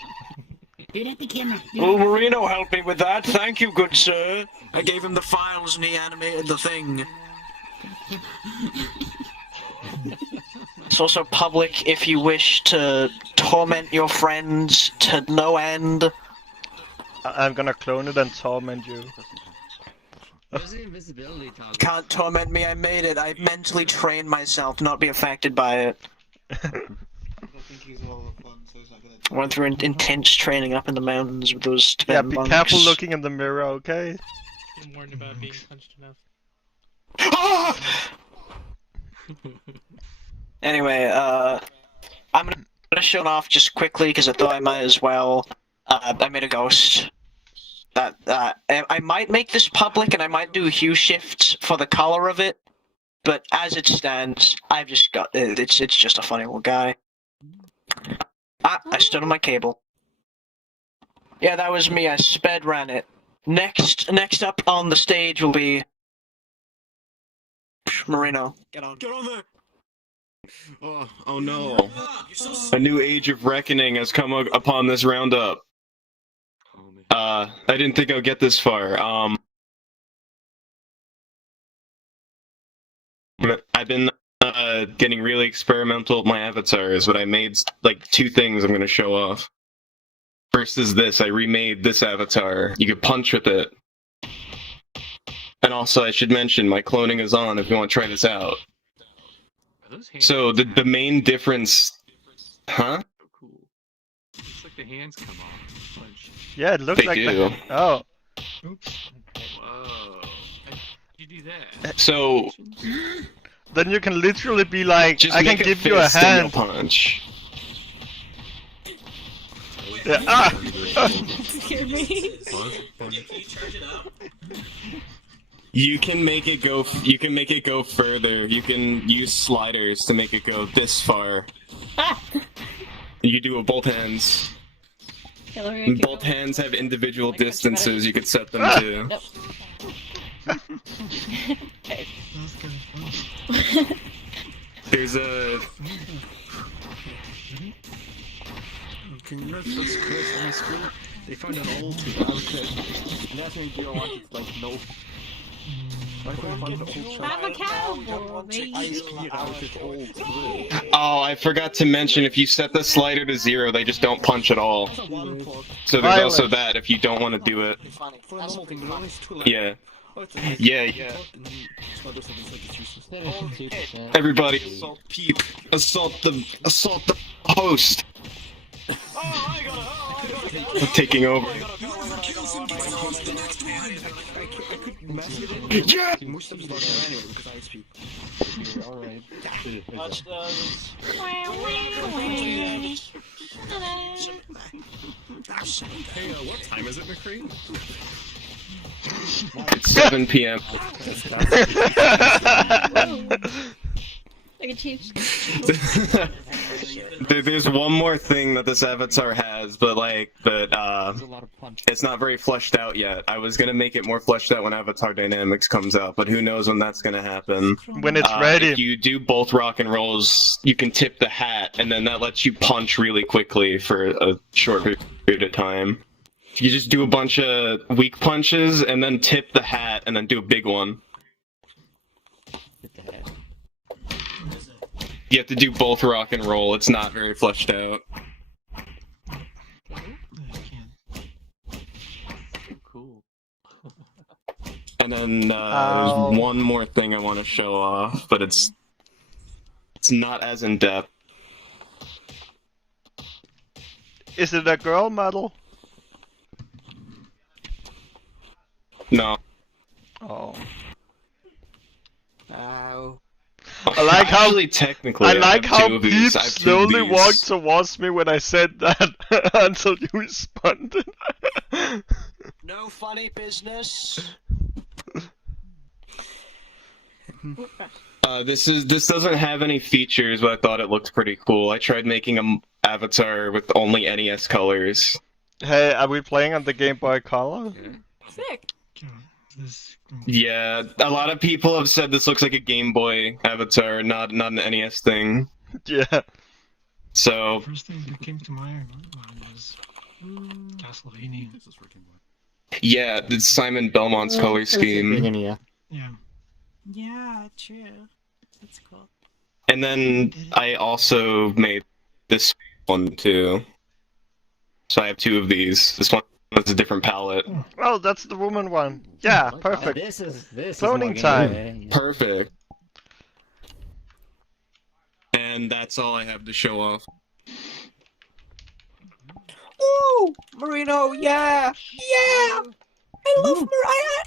Do that the camera. Oh, Marino helped me with that. Thank you, good sir. I gave him the files and he animated the thing. It's also public if you wish to torment your friends to no end. I'm gonna clone it and torment you. Where's the invisibility toggle? Can't torment me, I made it. I mentally trained myself to not be affected by it. I went through intense training up in the mountains with those Tibetan be monks. careful looking in the mirror, okay? I'm warned about being punched enough. Anyway, I'm gonna show it off just quickly because I thought I might as well. I made a ghost. I might make this public and I might do hue shifts for the color of it, but as it stands, I've just got it's just a funny little guy. I stood on my cable. Yeah, that was me. I sped ran it. Next up on the stage will be Marino. Get on there. Oh no. A new age of reckoning has come upon this roundup. I didn't think I'd get this far. I've been getting really experimental with my avatars, but I made like 2 things I'm going to show off. First is this. I remade this avatar. You could punch with it. And also, I should mention, my cloning is on if you want to try this out. So the main difference... Huh? the hands come off. Punch. Yeah, it looks They like do. that. Oh. Oops. Whoa. How'd you do that? So Then you can literally be like, just I can make a give you a fist and hand. you'll punch. Yeah. Ah! Hear me? You can make it go. You can make it go further. You can use sliders to make it go this far. You do it with both hands. Both hands have individual distances you could set them to. Nope. Okay. There's a. Congrats, that's Chris on the screen. They found an old National Geo wanted like no. I'm a cowboy. Oh, I forgot to mention, if you set the slider to 0, they just don't punch at all. So there's also that if you don't want to do it. Yeah. Yeah. Everybody, assault Pete. Assault the host. I'm taking over. Yeah! Hey, what time is it, McCree? It's 7 p.m. I can change. There's one more thing that this avatar has, but it's not very fleshed out yet. I was gonna make it more fleshed out when Avatar Dynamics comes out, but who knows when that's gonna happen. When it's ready. If you do both rock and rolls, you can tip the hat, and then that lets you punch really quickly for a short period of time. You just do a bunch of weak punches, and then tip the hat, and then do a big one. You have to do both rock and roll. It's not very fleshed out. Cool. And then there's one more thing I want to show off, but it's not as in depth. Is it a girl model? No. Oh. Ow. I like how Actually, technically, I like have how two of these. Pete I have two of slowly these. walked towards me when I said that until you responded. No funny business. This doesn't have any features, but I thought it looked pretty cool. I tried making an avatar with only NES colors. Hey, are we playing on the Game Boy Color? Sick. Yeah, a lot of people have said this looks like a Game Boy avatar, not an NES thing. Yeah. So. First thing that came to mind was Castlevania. Yeah, it's Simon Belmont's color scheme. Yeah. Yeah, true. That's cool. And then I also made this one too. So I have two of these. This one has a different palette. Oh, that's the woman one. Yeah, perfect. This is Cloning time. Perfect. And that's all I have to show off. Ooh, Marino, yeah! Yeah! I love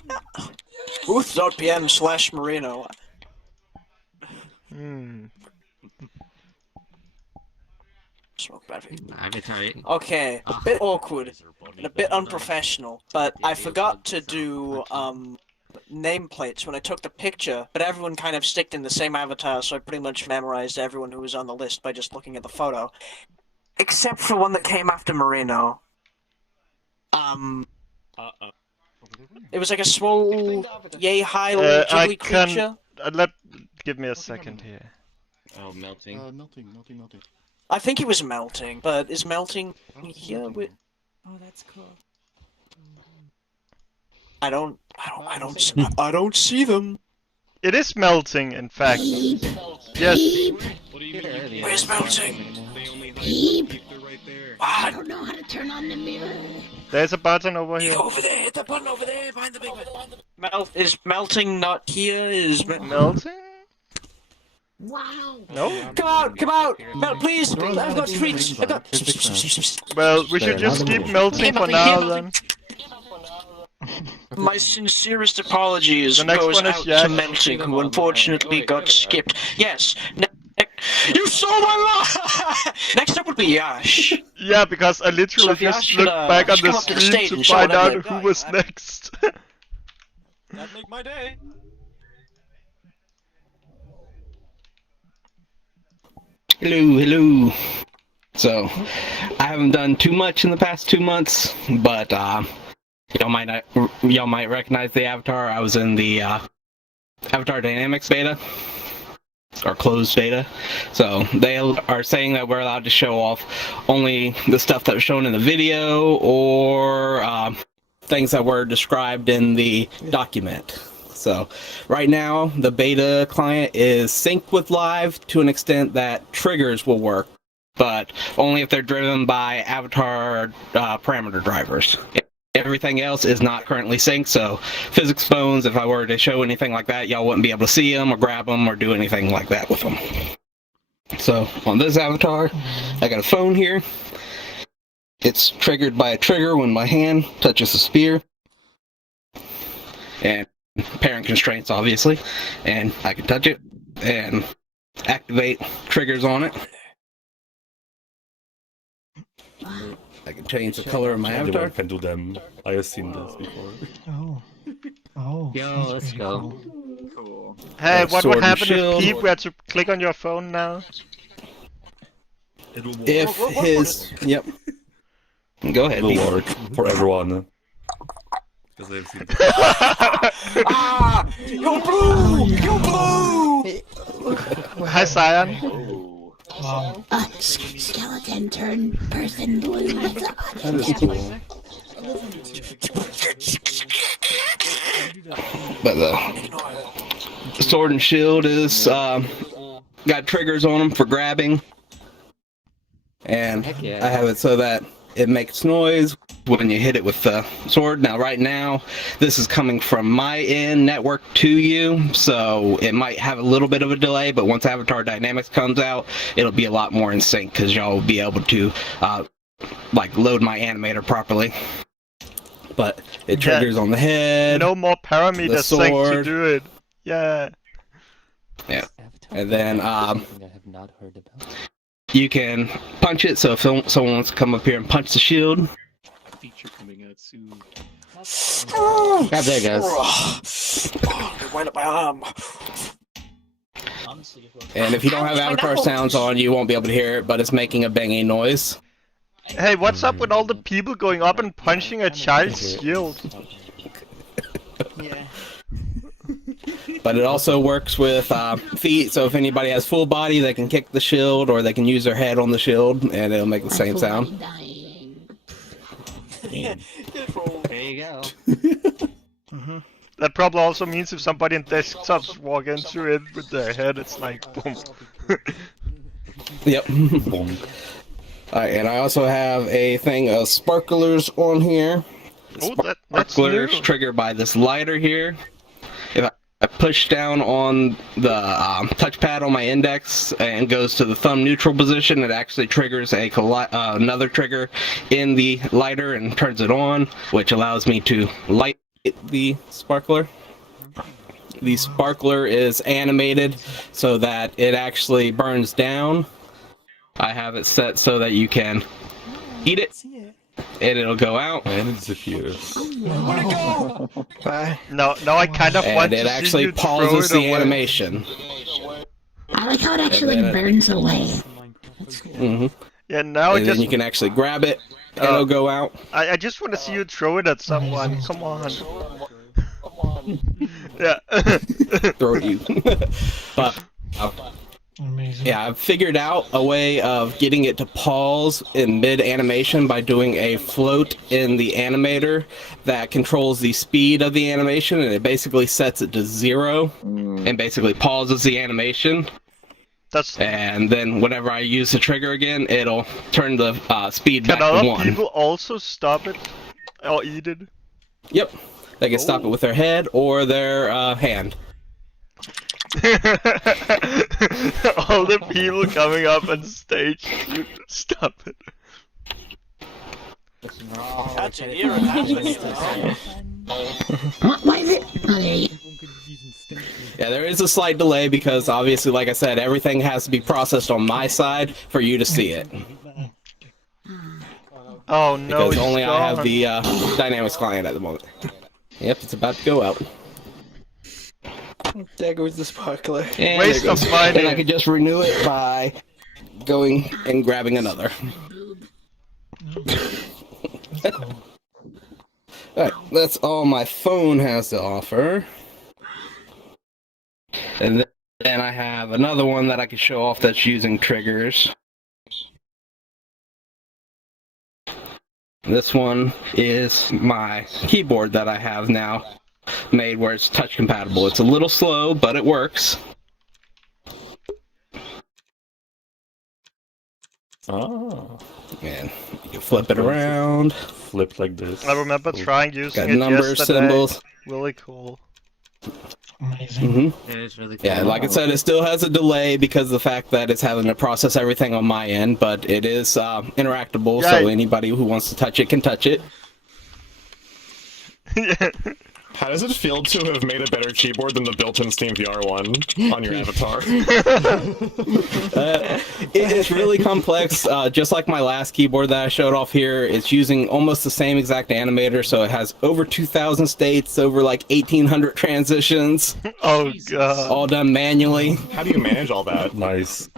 Marino! Booth.pm/Marino. Smoke battery. Okay, a bit awkward and a bit unprofessional, but I forgot to do nameplates when I took the picture, but everyone kind of sticked in the same avatar, so I pretty much memorized everyone who was on the list by just looking at the photo. Except for one that came after Marino. It was like a small, yay high little jiggly creature. Give me a second here. Oh, melting. Melting. I think it was melting, but is melting here with? Oh, that's cool. I don't see them. It is melting, in fact. Yes. Where's melting? I don't know how to turn on the mirror. There's a button over here. Over there, hit the button over there, behind the big one. Is melting not here? Is melting? Wow. No? Come out! Melt, please! I've got treats! I've got... Well, we should just keep melting for now then. My sincerest apologies The next goes one is out to Yash. Melting, who unfortunately got skipped. Yes. You saw my laugh! Next up would be Yash. Yeah, because I literally So if just Yash looked could, back on come the up to the stream stage to and show find what I'm out like. who was next. That'd make my day. Hello. So, I haven't done too much in the past 2 months, but y'all might recognize the avatar. I was in the Avatar Dynamics beta, or closed beta. So they are saying that we're allowed to show off only the stuff that was shown in the video or things that were described in the document. So right now, the beta client is synced with live to an extent that triggers will work, but only if they're driven by avatar parameter drivers. Everything else is not currently synced, so physics phones, if I were to show anything like that, y'all wouldn't be able to see them or grab them or do anything like that with them. So on this avatar, I got a phone here. It's triggered by a trigger when my hand touches the spear. And parent constraints, obviously. And I can touch it and activate triggers on it. I can change the color of my avatar. Anyone can do them. I have seen this before. Oh. Yo, let's go. Cool. Hey, what would happen shield. if Pete were to click on your phone now? If his... Yep. Go ahead, It will Pete. work for everyone. Because I've seen this. Ah! You're blue! You're blue! Hi, Cyan. Skeleton turned person blue. That is cool. But the sword and shield is got triggers on them for grabbing, and yeah. I have it so that it makes noise when you hit it with the sword. Now, right now, this is coming from my end network to you, so it might have a little bit of a delay, but once Avatar Dynamics comes out, it'll be a lot more in sync, because y'all will be able to, load my animator properly. But it triggers on the head, No more parameters the synced to sword. do it. Yeah. Yeah. And then, I have not heard about. you can punch it, so if someone wants to come up here and punch the shield, Feature coming out soon. Yeah, there it goes. Wind up my arm. and if you don't have avatar sounds on, you won't be able to hear it, but it's making a banging noise. Hey, what's up with all the people going up and punching a child's shield? Yeah. But it also works with feet, so if anybody has full body, they can kick the shield, or they can use their head on the shield, and it'll make the same sound. There you go. That probably also means if somebody in desktops walk into it with their head, it's like boom. Yep. Alright, and I also have a thing of sparklers on here. Oh, that's Sparklers new. triggered by this lighter here. If I push down on the touchpad on my index and goes to the thumb neutral position, it actually triggers another trigger in the lighter and turns it on, which allows me to light the sparkler. The sparkler is animated so that it actually burns down. I have it set so that you can eat it, and it'll go out. And it disappears. Where'd it go? No, I kind of want And it to see actually you throw pauses it the away. animation. I like how it actually then it- burns away. hmm Yeah, now I And just then you can actually grab it, and it'll go out. I just want to see you throw it at someone. Come on. Yeah. Throw you. But Amazing. yeah, I've figured out a way of getting it to pause in mid-animation by doing a float in the animator that controls the speed of the animation, and it basically sets it to 0 and basically pauses the animation. And then whenever I use the trigger again, it'll turn the speed Can back to other 1. people also stop it or eat it? Yep. They can stop it with their head or their hand. All the people coming up on stage. Stop it. That's a hero. That's Why is it? Oh, there you go. Yeah, there is a slight delay because obviously, like I said, everything has to be processed on my side for you to see it. Oh no, Because it's only I have gone. the Dynamics client at the moment. Yep, it's about to go out. There goes the sparkler. And Waste there goes. of money. Then I could just renew it by going and grabbing another. Alright, that's all my phone has to offer. And then I have another one that I can show off that's using triggers. This one is my keyboard that I have now made where it's touch compatible. It's a little slow, but it works. Oh. And you can flip it around. Flip like this. I remember trying using Got it numbers, yesterday. symbols. Really cool. Mm-hmm. Yeah, it's really cool. Yeah, like I said, it still has a delay because of the fact that it's having to process everything on my end, but it is interactable, Yeah, so anybody who wants to touch it can touch it. How does it feel to have made a better keyboard than the built-in Steam VR one on your avatar? It is really complex. Just like my last keyboard that I showed off here, it's using almost the same exact animator, so it has over 2,000 states, over like 1,800 transitions. Oh god. All done manually. How do you manage all that? Nice.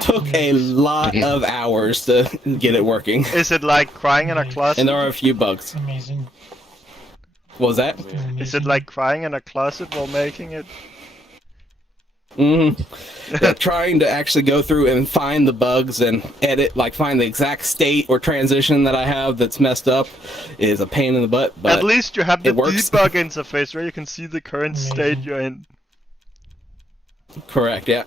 Took a lot of hours to get it working. Is it like crying in a closet? And there are a few bugs. Amazing. What was that? Is it like crying in a closet while making it? Yeah, trying to actually go through and find the bugs and edit, like find the exact state or transition that I have that's messed up is a pain in the butt, but At least you have the it works. debug interface where you can see the current state you're in. Correct, yeah.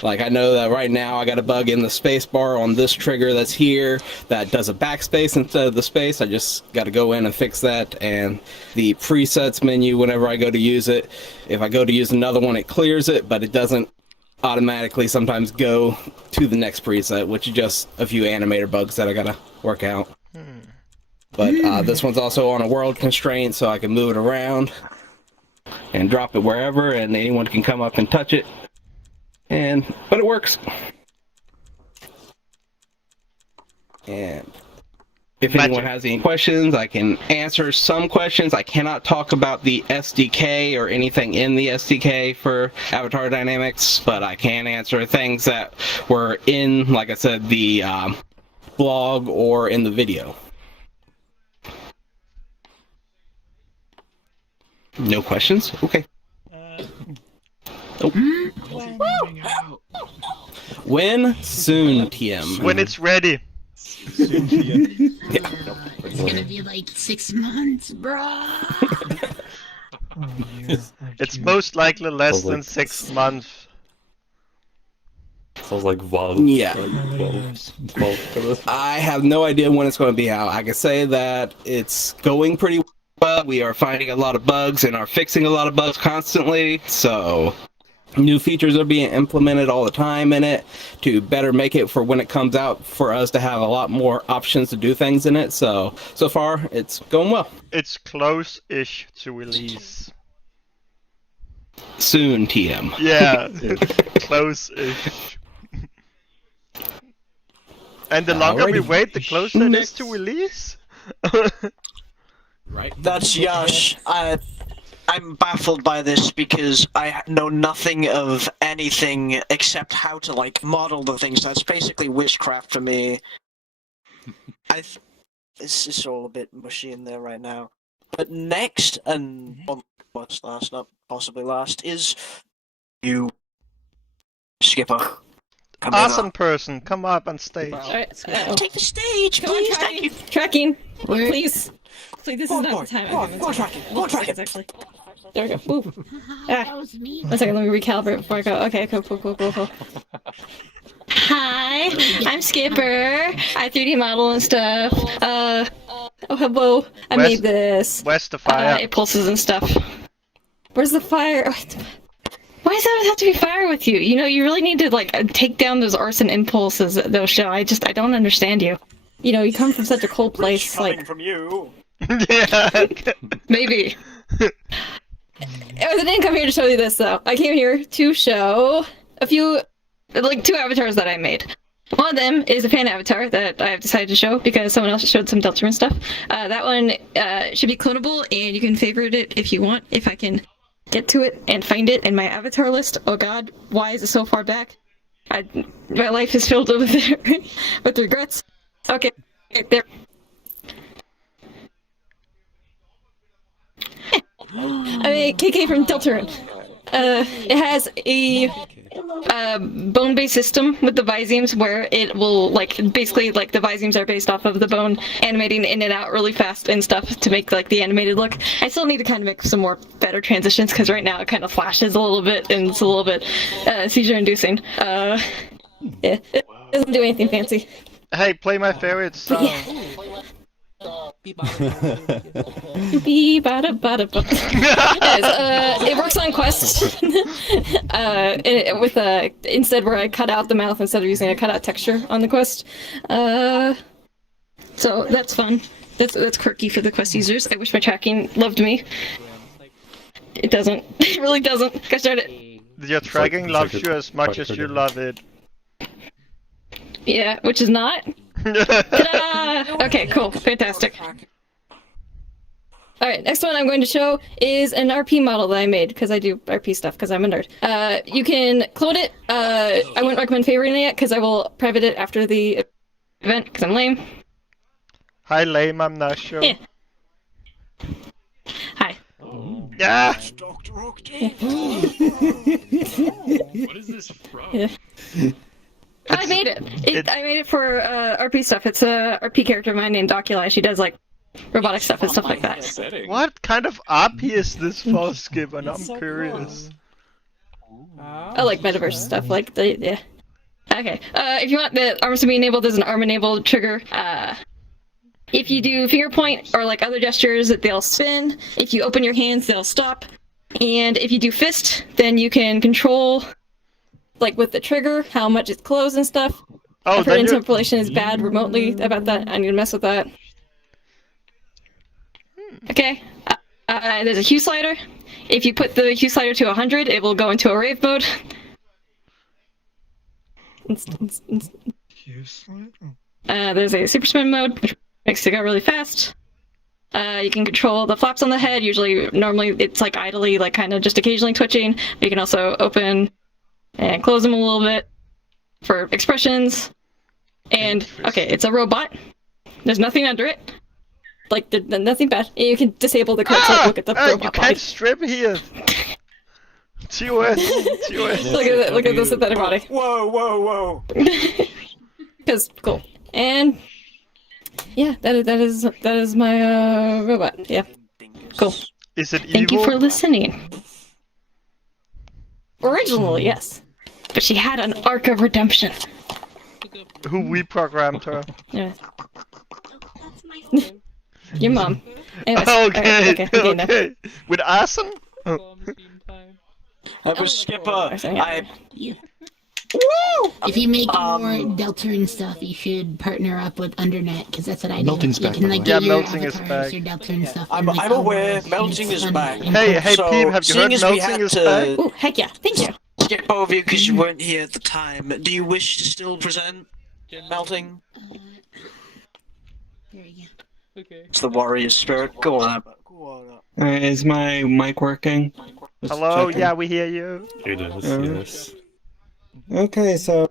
Like, I know that right now I got a bug in the space bar on this trigger that's here that does a backspace instead of the space. I just got to go in and fix that. And the presets menu, whenever I go to use it, if I go to use another one, it clears it, but it doesn't automatically sometimes go to the next preset, which is just a few animator bugs that I got to work out. But this one's also on a world constraint, so I can move it around and drop it wherever, and anyone can come up and touch it. But it works. And if anyone has any questions, I can answer some questions. I cannot talk about the SDK or anything in the SDK for Avatar Dynamics, but I can answer things that were in, like I said, the blog or in the video. No questions? Okay. When? Soon, TM. When it's ready. It's gonna be like 6 months, bro. It's most likely less than 6 months. Sounds like Valve. Yeah. I have no idea when it's going to be out. I can say that it's going pretty well. We are finding a lot of bugs and are fixing a lot of bugs constantly, so new features are being implemented all the time in it to better make it for when it comes out for us to have a lot more options to do things in it. So far, it's going well. It's close-ish to release. Soon, TM. Yeah, close-ish. And the longer we wait, the closer it is to release. Right. That's Yash. I'm baffled by this because I know nothing of anything except how to like model the things. That's basically witchcraft for me. It's just all a bit mushy in there right now. But next, and what's last, not possibly last, is you, Skipper. Come Awesome person, come up on stage. Take the stage, Come on, please. Thank you. Tracking. Please. Please, this is not the time. Go tracking. Go tracking. Actually. There we go. Ooh. That was me. 1 second, let me recalibrate before I go. Okay, cool. Hi, I'm Skipper. I 3D model and stuff. Oh, hello. I made this. Where's the fire? It pulses and stuff. Where's the fire? Why does that have to be fire with you? You know, you really need to like take down those arson impulses that they'll show. I don't understand you. You know, you come from such a cold place. Coming Like from you. Yeah. maybe. I didn't come here to show you this though. I came here to show a few, like 2 avatars that I made. One of them is a fan avatar that I've decided to show because someone else showed some Deltarune stuff. That one should be clonable, and you can favorite it if you want, if I can get to it and find it in my avatar list. Oh god, why is it so far back? My life is filled with with regrets. Okay, there. I mean, KK from Deltarune. It has a bone-based system with the Visemes where it will, like, basically, like, the Visemes are based off of the bone, animating in and out really fast and stuff to make, like, the animated look. I still need to kind of make some more better transitions, because right now it kind of flashes a little bit, and it's a little bit seizure-inducing. Yeah, it doesn't do anything fancy. Hey, play my favorite song. It works on Quest. With instead where I cut out the mouth instead of using a cutout texture on the Quest. So that's fun. That's quirky for the Quest users. I wish my tracking loved me. It doesn't. It really doesn't. Gosh darn it. Your tracking loves you as much as you love it. Yeah, which is not. Ta-da! Okay, cool. Fantastic. Alright, next one I'm going to show is an RP model that I made, because I do RP stuff, because I'm a nerd. You can clone it. I wouldn't recommend favoriting it, because I will private it after the event, because I'm lame. Hi, lame, I'm not sure. Yeah. Hi. Yeah! What is this from? Yeah. I made it. I made it for RP stuff. It's a RP character of mine named Doculi. She does like robotic stuff and stuff like that. What kind of RP is this for, Skip? And I'm curious. I like metaverse stuff. Like yeah. Okay. If you want the arms to be enabled, there's an arm enabled trigger. If you do finger point or like other gestures, they'll spin. If you open your hands, they'll stop. And if you do fist, then you can control, like with the trigger, how much it's closed and stuff. Oh, I've heard interpolation is bad remotely about that. I need to mess with that. Okay. There's a hue slider. If you put the hue slider to 100, it will go into a rave mode. There's a super spin mode, which makes it go really fast. You can control the flaps on the head. Normally it's like idly, like kind of just occasionally twitching. But you can also open and close them a little bit for expressions. And okay, it's a robot. There's nothing under it. Like there's nothing bad. You can disable the code to like, look at the robot you body. can't strip here. TOS. Look at the synthetic body. Whoa, whoa, whoa. Because cool. And yeah, that is my robot. Yeah, cool. Is it evil? Thank you for listening. Originally, yes, but she had an arc of redemption. Who we programmed her? Yeah. Your mom. Anyways, Okay. alright, okay. Okay. With arson? Oh. I was Skipper. Woo! If you make more Deltarune stuff, you should partner up with Undernet, because that's what I do. Melting's You back, can by like the way. get your Melting is avatars, back. your Deltarune stuff. I'm and, like, aware. upload, Melting and it's is fun back. and Hey, cool. hey, So, Peep, have you seeing heard as we Melting had is to- back? Oh, heck yeah! Thank you. Skip over you because you weren't here at the time. Do you wish to still present Melting? There you go. Okay. It's the warrior spirit. Go on. Is my mic working? Just Hello, checking. yeah, we hear you. It is, yes. Okay, so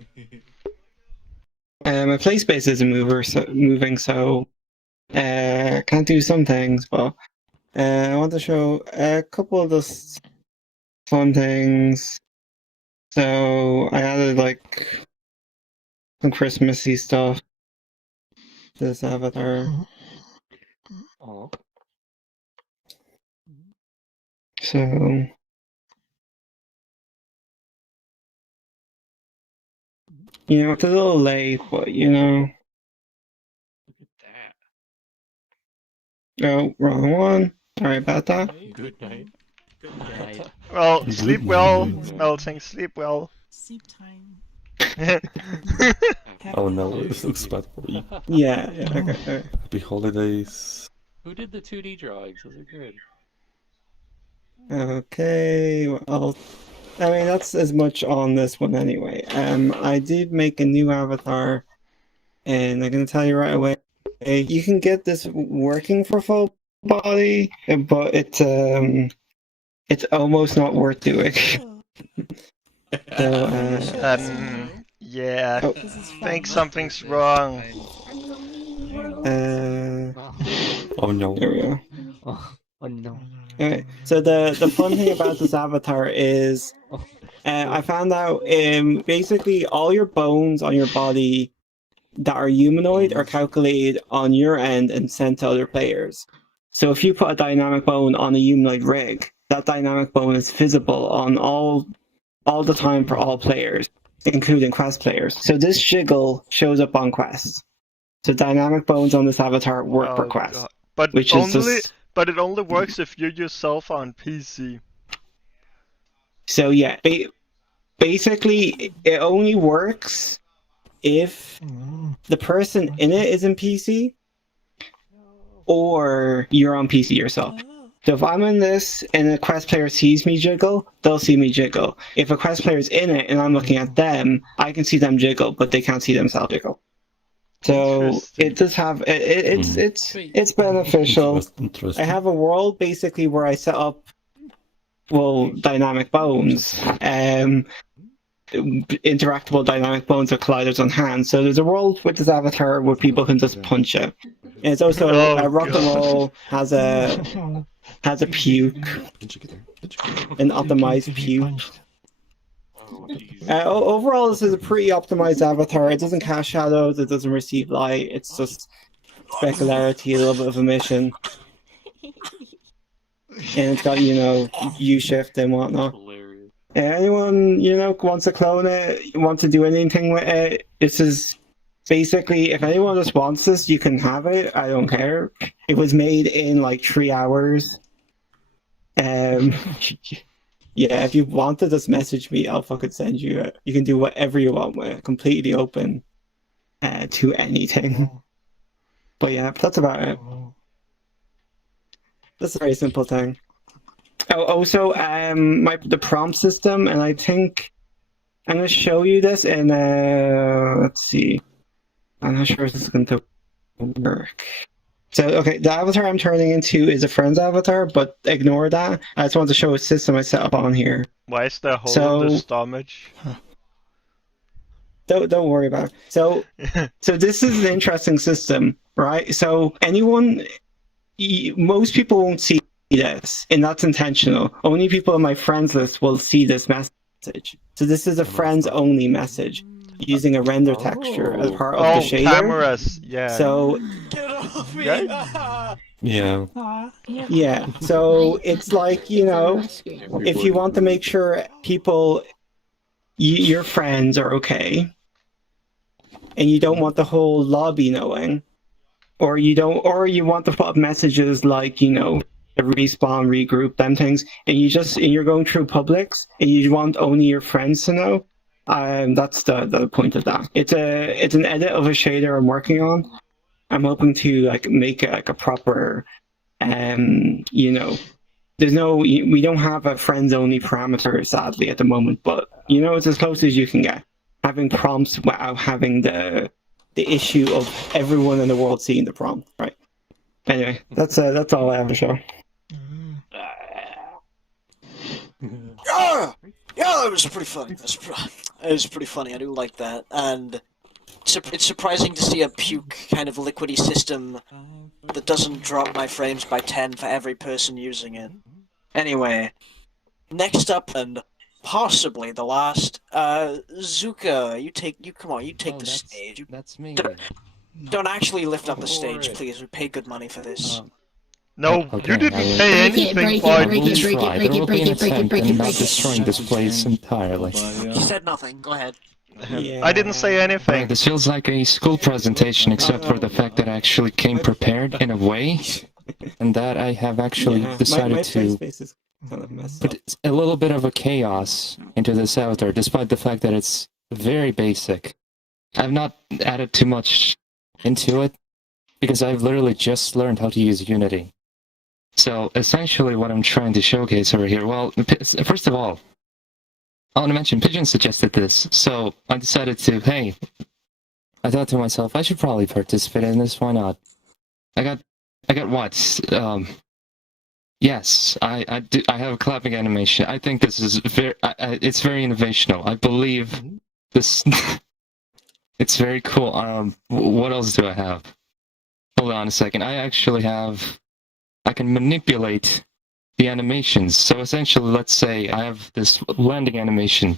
my play space isn't moving, so can't do some things, but I want to show a couple of the fun things. So I added like some Christmassy stuff to this avatar. Oh. So you know, it's a little late, but you know. Oh, wrong one. Sorry about that. Good night. Good night. Well, sleep well, Melting, sleep well. Sleep time. Oh no, this looks bad for you. Yeah, okay. Happy holidays. Who did the 2D drawings? Those are good. Okay, well, I mean, that's as much on this one anyway. I did make a new avatar, and I'm gonna tell you right away, you can get this working for full body, but it's almost not worth doing. So, yeah, Oh. think something's wrong. Oh no. There we go. Oh no. Okay, so the fun thing about this avatar is, I found out basically all your bones on your body that are humanoid are calculated on your end and sent to other players. So if you put a dynamic bone on a humanoid rig, that dynamic bone is visible on all the time for all players, including quest players. So this jiggle shows up on quests. So dynamic bones on this avatar work per quest. God. But which only, is just... but it only works if you yourself are on PC. So yeah, basically it only works if the person in it is in PC or you're on PC yourself. So if I'm in this and a quest player sees me jiggle, they'll see me jiggle. If a quest player is in it and I'm looking at them, I can see them jiggle, but they can't see themselves jiggle. So it does have it's beneficial. I have a world basically where I set up dynamic bones, interactable dynamic bones with colliders on hand. So there's a world with this avatar where people can just punch it. And it's also rock and roll has a puke, an optimized puke. Overall, this is a pretty optimized avatar. It doesn't cast shadows, it doesn't receive light, it's just specularity, a little bit of emission. And it's got, U-shift and whatnot. Anyone, wants to clone it, wants to do anything with it, this is basically, if anyone just wants this, you can have it, I don't care. It was made in like 3 hours. Yeah, if you want to just message me, I'll fucking send you it. You can do whatever you want with it. Completely open to anything. But yeah, that's about it. That's a very simple thing. Oh, also, the prompt system, and I think I'm gonna show you this in let's see. I'm not sure if this is going to work. So, okay, the avatar I'm turning into is a friend's avatar, but ignore that. I just want to show a system I set up on here. Why is there a hole in the stomach? Don't worry about it. So this is an interesting system, right? So most people won't see this, and that's intentional. Only people on my friends list will see this message. So this is a friends-only message using a render texture as part of the shader. Cameras, yeah. So yeah. So it's like, if you want to make sure people, your friends are okay, and you don't want the whole lobby knowing, or you want to put up messages like, respawn, regroup, them things, and you're going through publics, and you want only your friends to know. That's the point of that. It's an edit of a shader I'm working on. I'm hoping to make it like a proper, we don't have a friends only parameter sadly at the moment, but it's as close as you can get. Having prompts without having the issue of everyone in the world seeing the prompt, right? Anyway, that's all I have to show. Yeah, it was pretty funny. It was pretty funny. I do like that, and it's surprising to see a puke kind of liquidy system that doesn't drop my frames by 10 for every person using it. Anyway, next up and possibly the last, Zuka, you take the stage. That's me. Don't actually lift up the stage, please. We paid good money for this. No, you didn't pay anything for it. I'm not destroying this place entirely. You said nothing. Go ahead. I didn't say anything. This feels like a school presentation, except for the fact that I actually came prepared in a way, and that I have actually decided to put a little bit of a chaos into this avatar, despite the fact that it's very basic. I've not added too much into it, because I've literally just learned how to use Unity. So essentially what I'm trying to showcase over here, well, first of all, I want to mention Pigeon suggested this, so I decided to, hey, I thought to myself, I should probably participate in this, why not? I got what? Yes, I have a clapping animation. I think this is it's very innovational. I believe this, it's very cool. What else do I have? Hold on a second. I actually have, I can manipulate the animations. So essentially, let's say I have this landing animation.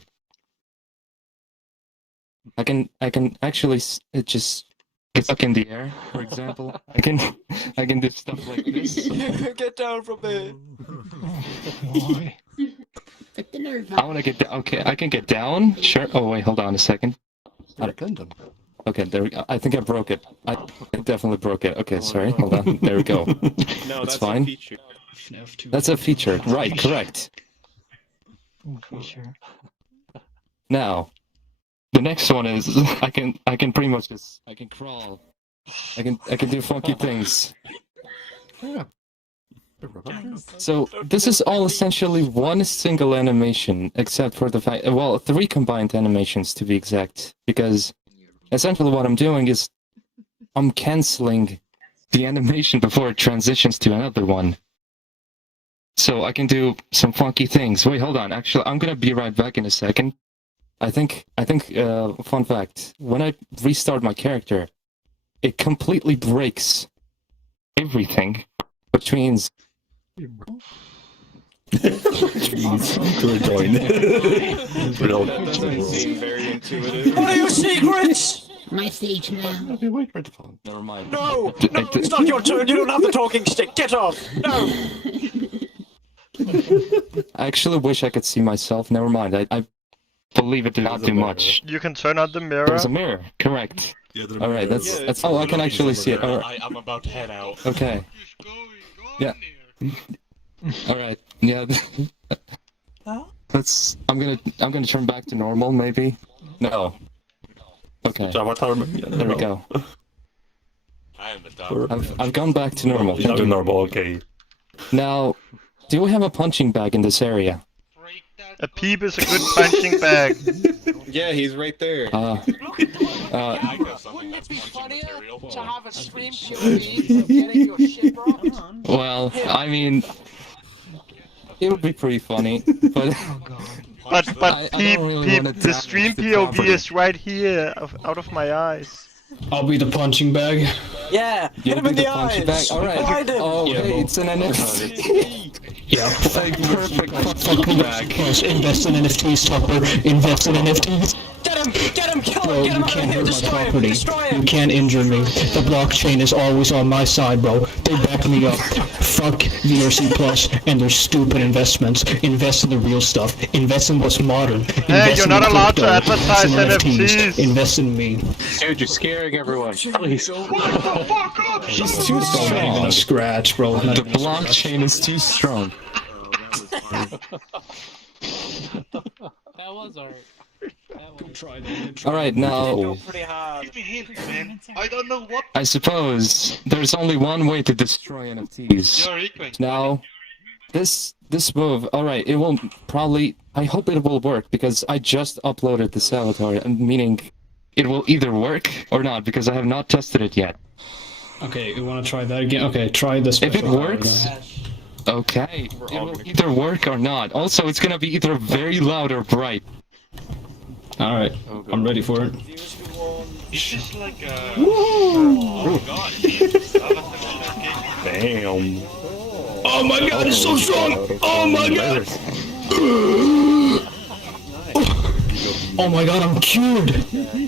I can actually just get stuck in the air, for example. I can do stuff like this. Get down from there. I want to get down. Okay, I can get down. Sure. Oh wait, hold on a second. Okay, there we go. I think I broke it. I definitely broke it. Okay, sorry. Hold on. There we go. No, that's fine. a feature. That's a feature. Right, correct. Now, the next one is I can pretty much just I can crawl. I can do funky things. So this is all essentially one single animation, except for the fact, well, 3 combined animations to be exact, because essentially what I'm doing is I'm canceling the animation before it transitions to another one. So I can do some funky things. Wait, hold on. Actually, I'm gonna be right back in a second. I think, fun fact, when I restart my character, it completely breaks everything, which means... Very intuitive. What are your secrets? My stage now. Never mind. No! No, it's not your turn. You don't have the talking stick. Get off! No! I actually wish I could see myself. Never mind. I believe it did not do much. You can turn on the mirror. There's a mirror. Correct. All right. That's. Oh, I can actually see it. All right. I'm about to head out. Okay. Yeah. All right. Yeah. Let's. I'm gonna turn back to normal. Maybe. No. Okay. There we go. I am a doctor. I've gone back to normal. Thank you. Normal. Okay. Now, do we have a punching bag in this area? A peep is a good punching bag. Yeah, he's right there. Wouldn't it be funnier to have a stream POV of getting your shit brought? Well, I mean, it would be pretty funny, but But peep, the stream POV is right here, out of my eyes. I'll be the punching bag. Yeah, hit him in the eyes. Alright. Oh, Yeah, hey, it's an NFT. Yeah. Perfect punching bag. Invest in NFTs, Topper. Invest in NFTs. Get him, kill Bro, him, you get him out can't of here, hurt my destroy him, property. destroy him. You can't injure me. The blockchain is always on my side, bro. They back me up. Fuck VRC Plus and their stupid investments. Invest in the real stuff. Invest in what's modern. Hey, you're not allowed to advertise NFTs. Invest in me. Dude, you're scaring everyone. Please. She's too strong. Not even a scratch, bro. Not The even a scratch. blockchain is too strong. That was alright. Alright, now, Pretty hard. I don't know what. I suppose there's only one way to destroy NFTs. Now, this move, alright, it will probably, I hope it will work, because I just uploaded this avatar, meaning it will either work or not, because I have not tested it yet. Okay, you want to try that again? Okay, try this. If it works, okay, it will either work or not. Also, it's gonna be either very loud or bright. Alright, I'm ready for it. It's just like a. Oh god. Damn. Oh my god, it's so strong! Oh my god! Oh my god, I'm cured!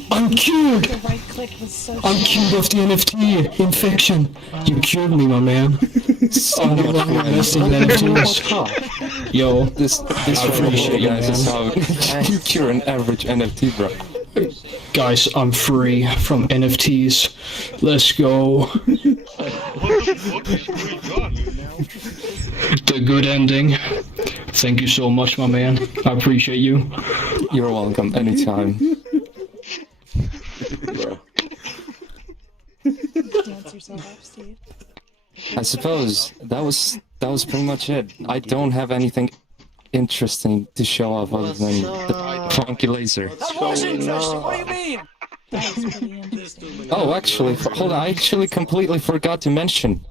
I'm cured! I'm cured of the NFT infection! You cured me, my man. I'm no longer investing in NFTs. Yo, This I right appreciate here, you, guys, is man. how you cure an average NFT, bro. Guys, I'm free from NFTs. Let's go. What the fuck is going on? The good ending. Thank you so much, my man. I appreciate you. You're welcome. Anytime. Dance yourself up, Steve. I suppose that was pretty much it. I don't have anything interesting to show off other than the funky laser. That was interesting. What do you mean? That was pretty interesting. Oh, actually, hold on. I actually completely forgot to mention.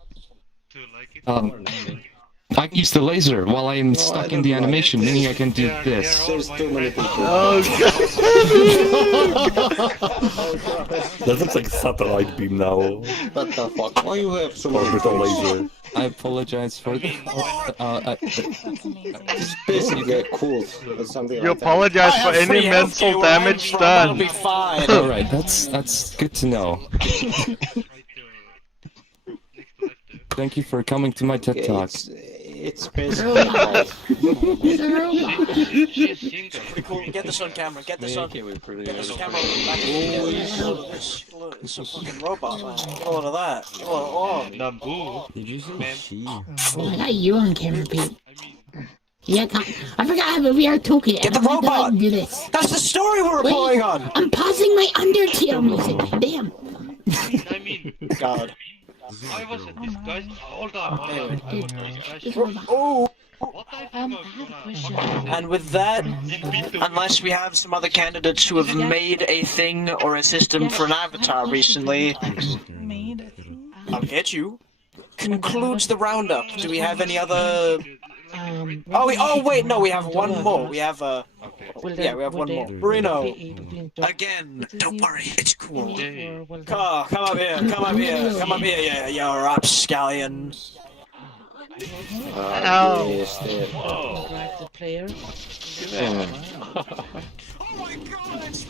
I can use the laser while I am stuck in the animation, meaning I can do this. There's too many people. Oh That looks like a satellite beam now. What the fuck? Why you have so many Orbital laser. I apologize for the. It's basically cool. Or something You like that. apologize for any mental damage done. Be fine. Alright, that's good to know. Thank you for coming to my TED Talk. It's basically He's a robot. Pretty cool. Get this on camera. Get this on. Get this on camera. It's a fucking robot, man. Get a lot of that. Get a lot of Naboo. Did you say she? I got you on camera, Pete. Yeah, I forgot I have a VR toolkit. Get the robot! Do this. That's the story we're pulling on! I'm pausing my Undertale music. Damn. I mean, God. I wasn't disguised. Hold on. Oh! I have a question. And with that, unless we have some other candidates who have made a thing or a system for an avatar recently, I'll get you. Concludes the roundup. Do we have any other? Oh wait, no, we have one more. We have yeah, we have one more. Bruno. Again, don't worry, it's cool. Come up here, yeah, you rapscallion. The player.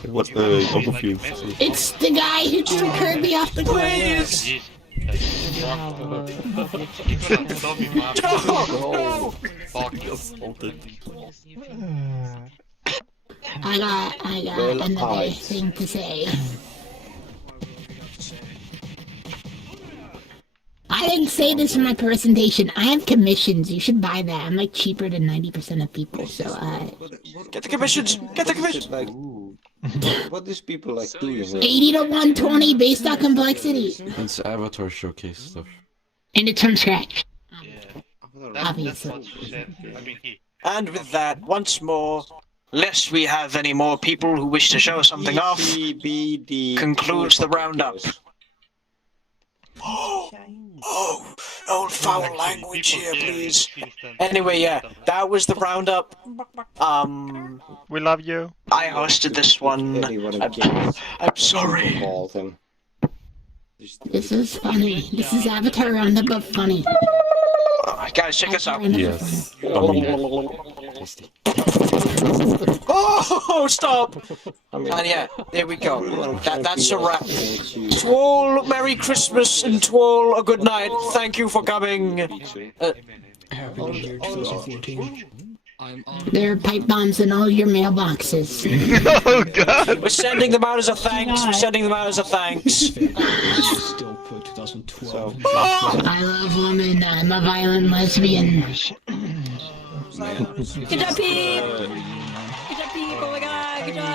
What's the overview? It's the guy who threw Kirby off the cliff. I got another thing to say. I didn't say this in my presentation. I have commissions. You should buy that. I'm like cheaper than 90% of people. So get the commissions. Get the commissions. Like, what these people like doing? 80 to 120 based on complexity. It's Avatar showcase stuff. And it's from scratch. Obviously. And with that, once more, lest we have any more people who wish to show something off, concludes the roundup. Oh, no foul language here, please. Anyway, yeah, that was the roundup. We love you. I hosted this one. I'm sorry. This is funny. This is Avatar Roundup of funny. Guys, check us out. Yes. Oh, stop! And yeah, there we go. That's a wrap. To all, Merry Christmas, and to all, a good night. Thank you for coming. Happy New Year 2014. There are pipe bombs in all your mailboxes. Oh god! We're sending them out as a thanks. We're sending them out as a thanks. Still put 2012. I love women. I'm a violent lesbian. Good job, Pete! Good job, Pete! Oh my god, good job!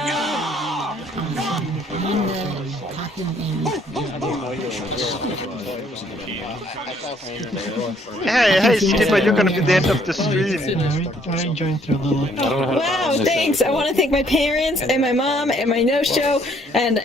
Hey, Skipper, you're gonna be the end of the stream. I joined through a little. Wow, thanks! I want to thank my parents and my mom and my no-show and